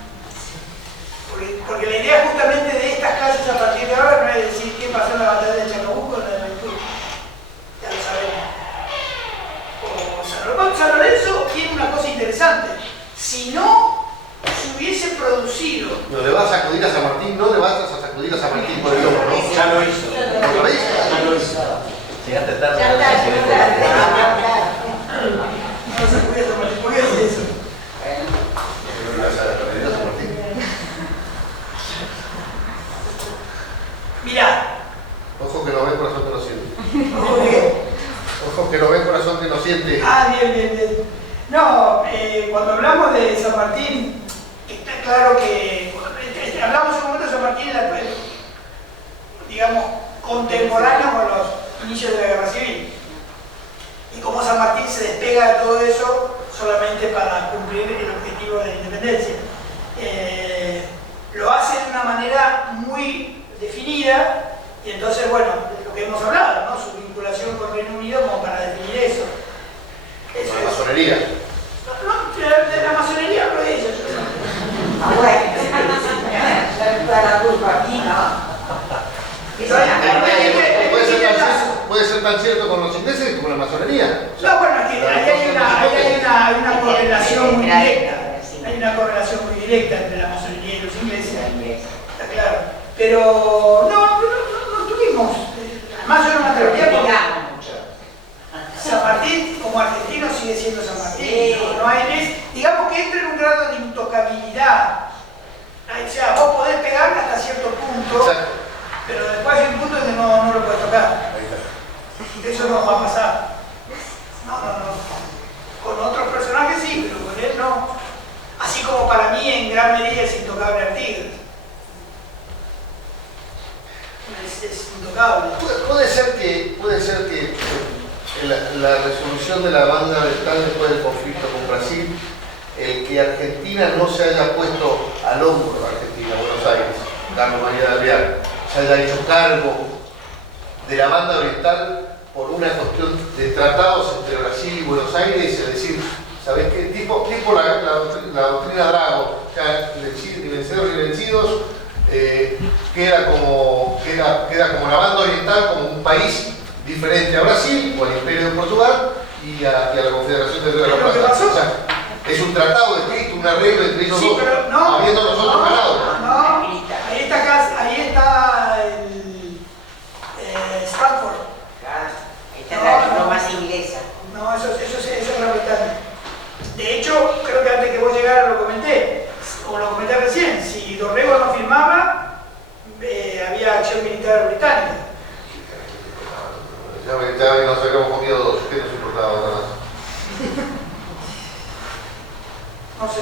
Porque la idea justamente de estas clases a partir de ahora no es decir qué pasó en la batalla de Chacabuco o en la de Maipú. Ya lo sabemos. San Lorenzo tiene una cosa interesante. Si no se hubiese producido... No le vas a sacudir a San Martín, no le vas a sacudir a San Martín por el lomo, ¿no? Ya lo hizo. ¿No lo hizo? Ya lo hizo. Llegaste tarde. Ya está. No se puede San Martín. ¿Por qué dice eso? No le vas a sacudir a San Martín. Mirá. Ojo que no ven, corazón que no siente. ¿Ojo de qué? Ojo que no ven, corazón que no siente. Ah, bien. No, cuando hablamos de San Martín, está claro que hablamos en un momento de San Martín, digamos, contemporáneo con los inicios de la Guerra Civil. Y cómo San Martín se despega de todo eso solamente para cumplir el objetivo de la independencia. Lo hace de una manera muy definida y entonces, bueno, lo que hemos hablado, ¿no? Su vínculo vinculación con Reino Unido como para definir eso. Eso La es. masonería. No, de la masonería hablo de ellos. Ah, bueno, toda la culpa aquí, ¿no? Puede ser tan cierto con los ingleses como la masonería. No, bueno, aquí hay una correlación muy directa. Hay una correlación muy directa entre la masonería y los ingleses. Está claro. Pero no tuvimos. Además, yo no me atrevería porque San Martín, como argentino, sigue siendo San Martín. No hay, digamos que entra en un grado de intocabilidad. O sea, vos podés pegarle hasta cierto punto, pero después hay un punto en que no lo puedes tocar. Eso no va a pasar. No. Con otros personajes sí, pero con él no. Así como para mí en gran medida es intocable Artigas. Es intocable. Puede ser que la resolución de la banda de tal después del conflicto con Brasil, el que Argentina no se haya puesto al hombro, Argentina, Buenos Aires, Carlos María de Alvear, se haya hecho cargo de la banda oriental por una cuestión de tratados entre Brasil y Buenos Aires, es decir, ¿sabes qué? Tipo la doctrina Drago, o sea, ni vencedores ni vencidos, queda como la banda oriental, como un país diferente a Brasil o al Imperio de Portugal y a la Confederación de la Plata. O sea, es un tratado escrito, un arreglo entre ellos dos, habiendo nosotros ganado. Ahí está el Stanford. Esta es la diplomacia inglesa. No, eso es Gran Bretaña. De hecho, creo que antes que vos llegaras lo comenté, o lo comenté recién, si Dorrego no firmaba, había acción militar británica. Ya nos habíamos comido dos, ¿qué nos importaba nada más? No sé.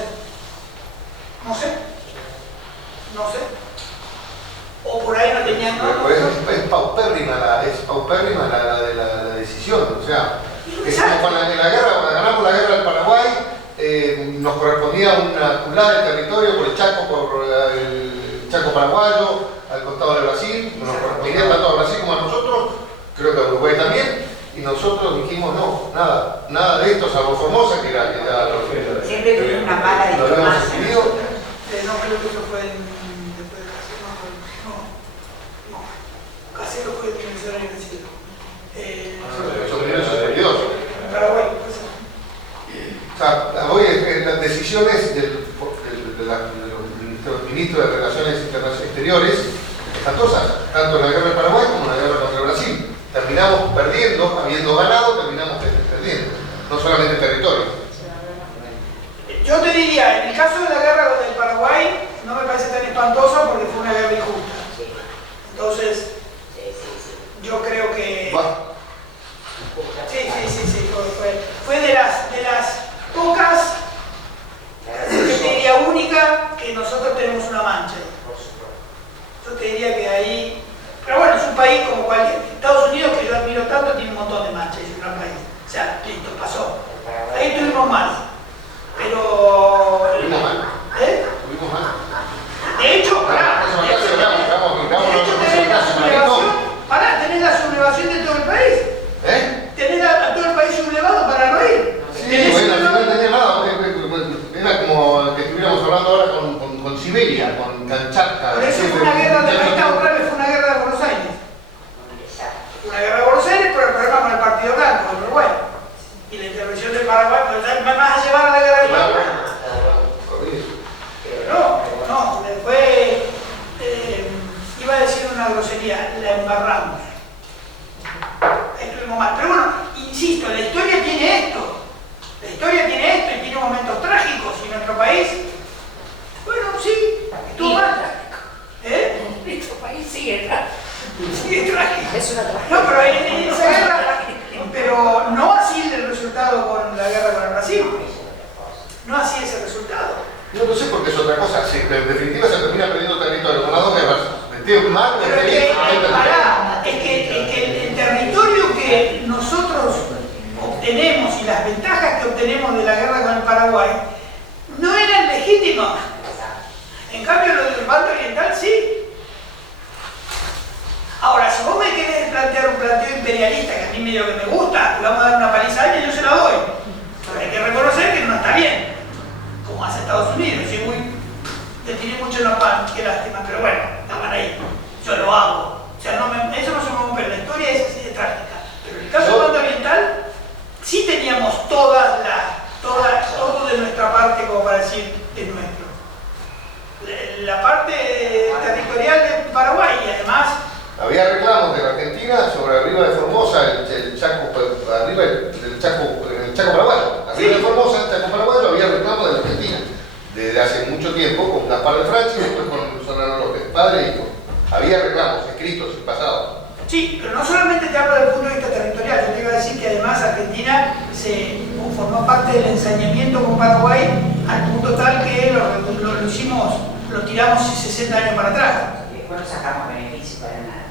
O por ahí no tenían... Es paupérrima la decisión, o sea, es como cuando ganamos la guerra del Paraguay, nos correspondía una culada de territorio por el Chaco paraguayo, al costado de Brasil, nos correspondía tanto a Brasil como a nosotros, creo que a Uruguay también, y nosotros dijimos no, nada de esto, salvo Formosa, que era siempre tuvimos una mala diplomacia. No, creo que eso fue después de Casero. No. Casero fue el que año vencido. En Paraguay, pues. O sea, hoy las decisiones de los ministros de Relaciones Exteriores espantosas, tanto en la guerra del Paraguay como en la guerra contra Brasil. Terminamos perdiendo, habiendo ganado, terminamos perdiendo, no solamente territorio. Yo te diría, en el caso de la guerra del Paraguay, no me parece tan espantosa porque fue una guerra injusta. Entonces, yo creo que... Sí, fue de las pocas, yo te diría única, que nosotros tenemos una mancha. Yo te diría que ahí... Pero bueno, es un país como cualquier... Estados Unidos, que yo admiro tanto, tiene un montón de manchas, es un gran país. O sea, listo, pasó. Ahí tuvimos mal. Pero... Tuvimos mal. Tuvimos mal. De hecho, tenés la sublevación de todo el país. Tenés a todo el país sublevado para no ir. Sí, bueno, al final no tenía nada. Era como que estuviéramos hablando ahora con Siberia, con Kamchatka. Por eso fue una guerra de otra vez fue una guerra de Buenos Aires. Una guerra de Buenos Aires por el problema con el Partido Blanco de Uruguay. Y la intervención del Paraguay, ¿me vas a llevar a la guerra del Paraguay? No, después iba a decir una grosería, la embarramos. Ahí estuvimos mal. Pero bueno, insisto, la historia tiene esto. La historia tiene esto y tiene momentos trágicos. Y nuestro país, bueno, sí, estuvo mal. Nuestro país sigue trágico. Sigue trágico. Es una tragedia. No, pero en esa guerra, pero no así el resultado con la guerra con Brasil. No así es el resultado. No sé por qué es otra cosa. Si en definitiva se termina perdiendo territorio con las dos guerras. Mal, pero es que el territorio que nosotros obtenemos y las ventajas que obtenemos de la guerra con el Paraguay no eran legítimas. En cambio, lo del bando oriental sí. Ahora, si vos me querés plantear un planteo imperialista, que a mí medio que me gusta, le vamos a dar una paliza a alguien, yo se la doy. Pero hay que reconocer que no está bien, como hace Estados Unidos. Yo le tiré mucho en la pan, qué lástima, pero bueno, estaban ahí. Yo lo hago. O sea, eso no se me rompe, la historia es así de trágica. Pero en el caso del bando ambiental, sí teníamos todo de nuestra parte, como para decir, es nuestro. La parte territorial de Paraguay, y además... Había reclamos de la Argentina sobre arriba de Formosa, el Chaco, arriba del Chaco, en el Chaco paraguayo. Arriba de Formosa, el Chaco paraguayo, había reclamos de la Argentina. Desde hace mucho tiempo, con Gaspar de Francia y después con Solano López, padre e hijo. Había reclamos escritos en pasado. Sí, pero no solamente te hablo desde el punto de vista territorial, yo te iba a decir que además Argentina formó parte del ensañamiento con Paraguay al punto tal que lo tiramos 60 años para atrás. Después no sacamos beneficio para nada.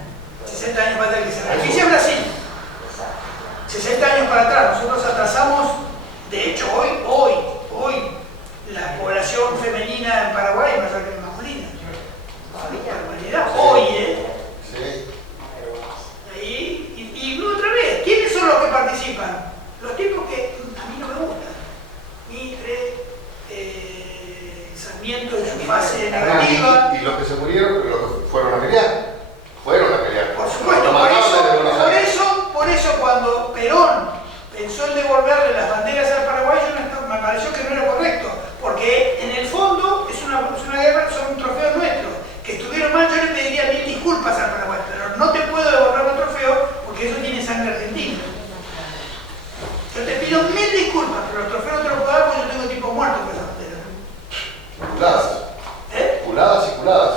60 años para atrás, que se beneficia Brasil. 60 años para atrás, nosotros atrasamos, de hecho hoy, la población femenina en Paraguay es mayor que la masculina. Hoy, Sí. Y otra vez, ¿quiénes son los que participan? Los tipos que a mí no me gustan. Mitre, Sarmiento en su fase negativa. Y los que se murieron, los que fueron a pelear. Por supuesto, por eso cuando Perón pensó en devolverle las banderas al Paraguay, me pareció que no era correcto. Porque en el fondo es una guerra, son trofeos nuestros. Que estuvieron mal, yo le pediría 1000 disculpas al Paraguay, pero no te puedo devolver un trofeo porque eso tiene sangre argentina. Yo te pido 1000 disculpas, pero los trofeos no te los puedo dar porque yo tengo tipos muertos con esa bandera. Culadas. Culadas y culadas.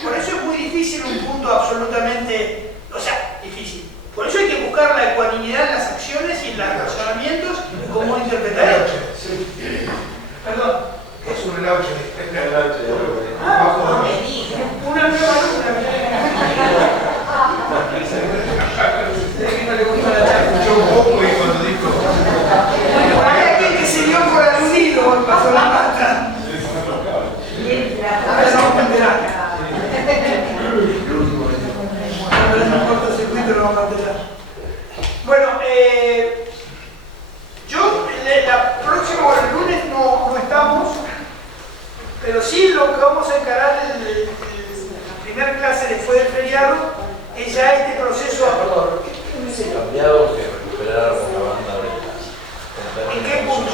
Por eso es muy difícil un punto absolutamente, difícil. Por eso hay que buscar la ecuanimidad en las acciones y en los razonamientos y cómo interpretar esto. Perdón. Es un relauche. No me digas. Una nueva luna. Es que no le gusta la charla. Escuchó un poco y cuando dijo... Por ahí hay alguien que se dio por aludido, pasó la pata. A ver, vamos a enterar. Cuando es un cortocircuito lo vamos a enterar. Bueno, la próxima, el lunes no estamos, pero sí lo que vamos a encarar en la primera clase después del feriado es ya este proceso. Perdón, ¿qué hubiese cambiado que recuperáramos la banda ahorita? ¿En qué punto?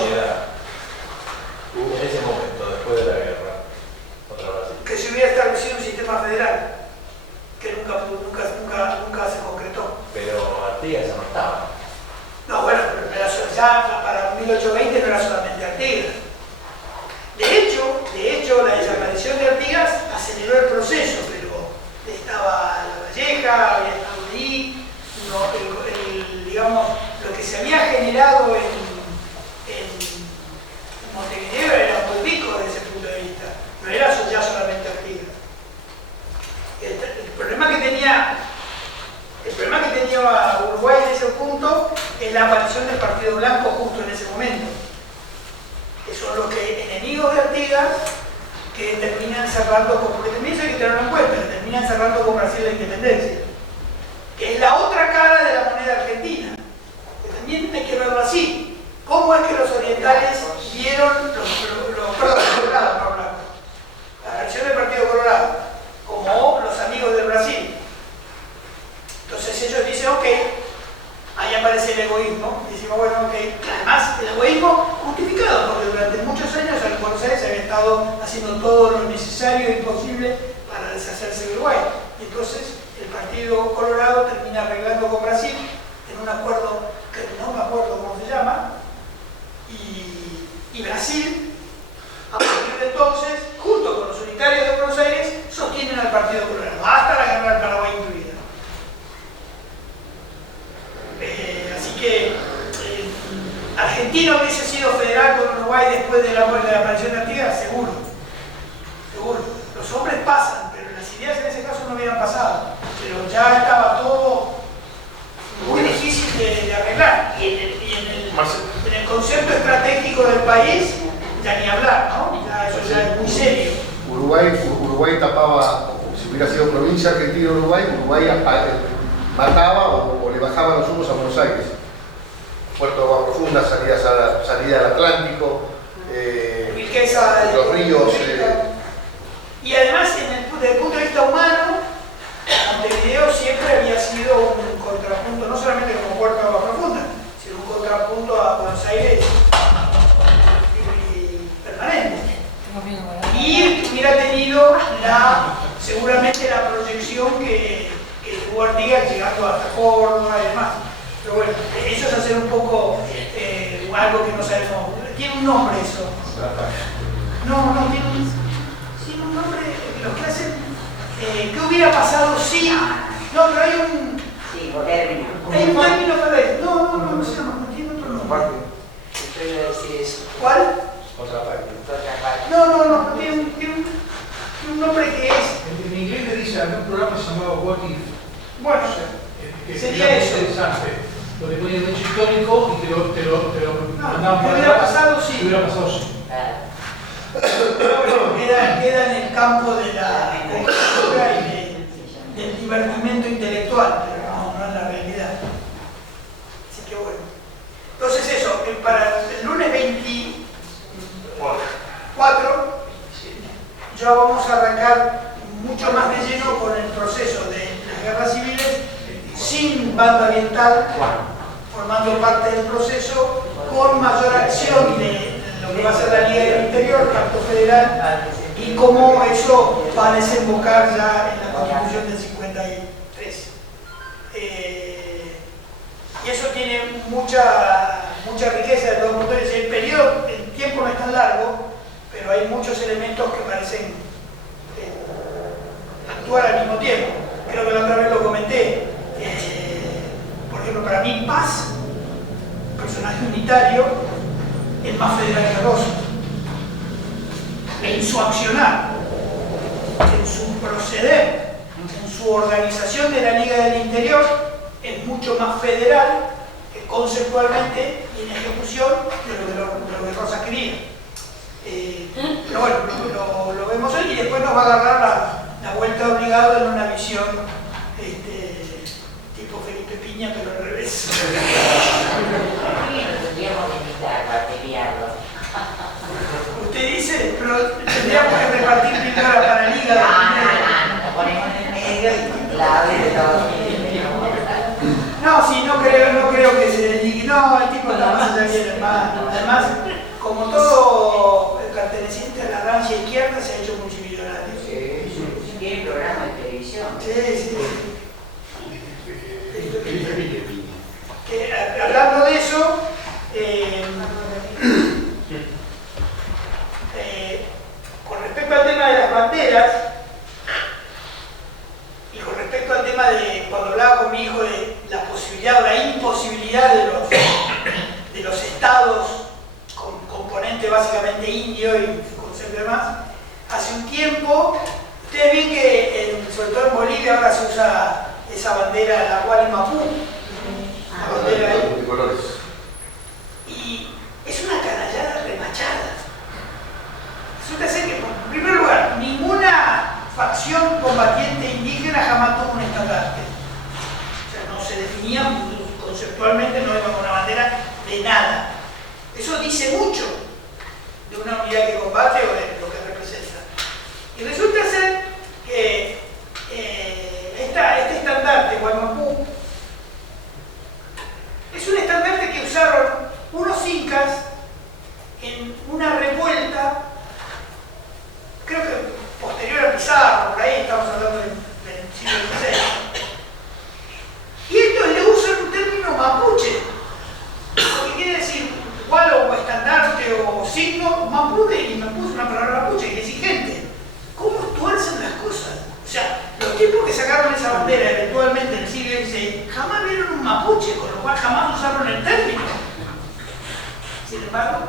En ese momento, después de la guerra, contra Brasil. Que se hubiera establecido un sistema federal, que nunca se concretó. Pero Artigas ya no estaba. No, bueno, pero ya para 1820 no era solamente Artigas. De hecho, la desaparición de Artigas aceleró el proceso, pero estaba La Valleja, había estado ahí, digamos, lo que se había generado en Montevideo era muy rico desde ese punto de vista, no era ya solamente Artigas. El problema que tenía Uruguay en ese punto es la aparición del Partido Blanco justo en ese momento. Que son los enemigos de Artigas que terminan cerrando porque también hay que tenerlo en cuenta, terminan cerrando con Brasil la independencia. Que es la otra cara de la moneda argentina. Que también hay que verlo así. ¿Cómo es que los orientales vieron la versión del Partido Colorado como los amigos del Brasil? Entonces ellos dicen, ok, ahí aparece el egoísmo, decimos, bueno, ok, además el egoísmo justificado, porque durante muchos años el Buenos Aires había estado haciendo todo lo necesario e imposible para deshacerse de Uruguay. Y entonces el Partido Colorado termina arreglando con Brasil en un acuerdo que no me acuerdo cómo se llama, y Brasil, a partir de entonces, junto con los unitarios de Buenos Aires, sostienen al Partido Colorado, hasta la guerra del Paraguay incluida. Así que Argentina hubiese sido federal con Uruguay después de la aparición de Artigas, seguro. Los hombres pasan, pero las ideas en ese caso no habían pasado. Pero ya estaba todo muy difícil de arreglar. Y en el concepto estratégico del país, ya ni hablar, ¿no? Ya, eso ya es muy serio. Uruguay tapaba, si hubiera sido provincia argentina Uruguay, Uruguay mataba o le bajaba los humos a Buenos Aires. Puerto de Agua Profunda, salida al Atlántico, los ríos. Y además, desde el punto de vista humano, Montevideo siempre había sido un contrapunto, no solamente como Puerto de Agua Profunda, sino un contrapunto a Buenos Aires permanente. Y hubiera tenido seguramente la proyección que tuvo Artigas llegando hasta Córdoba y demás. Pero bueno, eso es hacer un poco algo que no sabemos. Tiene un nombre eso. No, tiene un nombre. Los que hacen. ¿Qué hubiera pasado si? No, pero hay un. Sí, término. Hay un término para eso. No se llama, no tiene otro nombre. Yo iba a decir eso. ¿Cuál? Otra parte. No, tiene un nombre que es. En inglés le dice, había un programa llamado What If. Bueno, Que sería eso. interesante. Donde ponían el hecho histórico y te lo mandaban ¿qué para hubiera atrás. pasado si? ¿Qué hubiera pasado si? Queda en el campo de la cultura y del divertimento intelectual, pero no en la realidad. Así que bueno. Entonces eso, para el lunes 24 ya vamos a arrancar mucho más de lleno con el proceso de las guerras civiles, sin banda oriental, formando parte del proceso, con mayor acción de lo que va a ser la Liga del Interior, Pacto Federal, y cómo eso va a desembocar ya en la Constitución del 53. Y eso tiene mucha riqueza de todos los motores. El periodo, el tiempo no es tan largo, pero hay muchos elementos que parecen actuar al mismo tiempo. Creo que la otra vez lo comenté. Por ejemplo, para mí Paz, personaje unitario, es más federal que Rosa. En su accionar, en su proceder, en su organización de la Liga del Interior, es mucho más federal que conceptualmente y en ejecución de lo que Rosa quería. Pero bueno, lo vemos hoy y después nos va a agarrar la vuelta obligada en una visión tipo Felipe Piña, pero al revés. Tendríamos que invitarlo a pelearlo. Usted dice, pero tendríamos que repartir primero la Paraliga. No, ponemos en el medio y la abre de todo. No, sí, no creo que se dedique. No, el tipo está más allá bien, hermano. Además, como todo perteneciente a la rancha izquierda, se ha hecho multimillonario. Sí, tiene programa de televisión. Sí. Hablando de eso, con respecto al tema de las banderas y con respecto al tema de cuando hablaba con mi hijo de la posibilidad o la imposibilidad de los estados con componente básicamente indio y concepto de más, hace un tiempo, ustedes ven que sobre todo en Bolivia ahora se usa esa bandera, la Gualimapú, la bandera ahí. Multicolores. Y es una canallada remachada. Resulta ser que, en primer lugar, ninguna facción combatiente indígena jamás tuvo un estandarte. O sea, no se definía conceptualmente, no era una bandera de nada. Eso dice mucho de una unidad que combate o de lo que representa. Y resulta ser que este estandarte, Guaymapú, es un estandarte que usaron unos incas en una revuelta, creo que posterior a Pizarro, por ahí estamos hablando del siglo XVI. Y estos le usan un término mapuche, lo que quiere decir igual o estandarte o signo, mapuche, y mapuche es una palabra mapuche, que es exigente. ¿Cómo tuercen las cosas? O sea, los tipos que sacaron esa bandera eventualmente en el siglo XVI jamás vieron un mapuche, con lo cual jamás usaron el término. Sin embargo,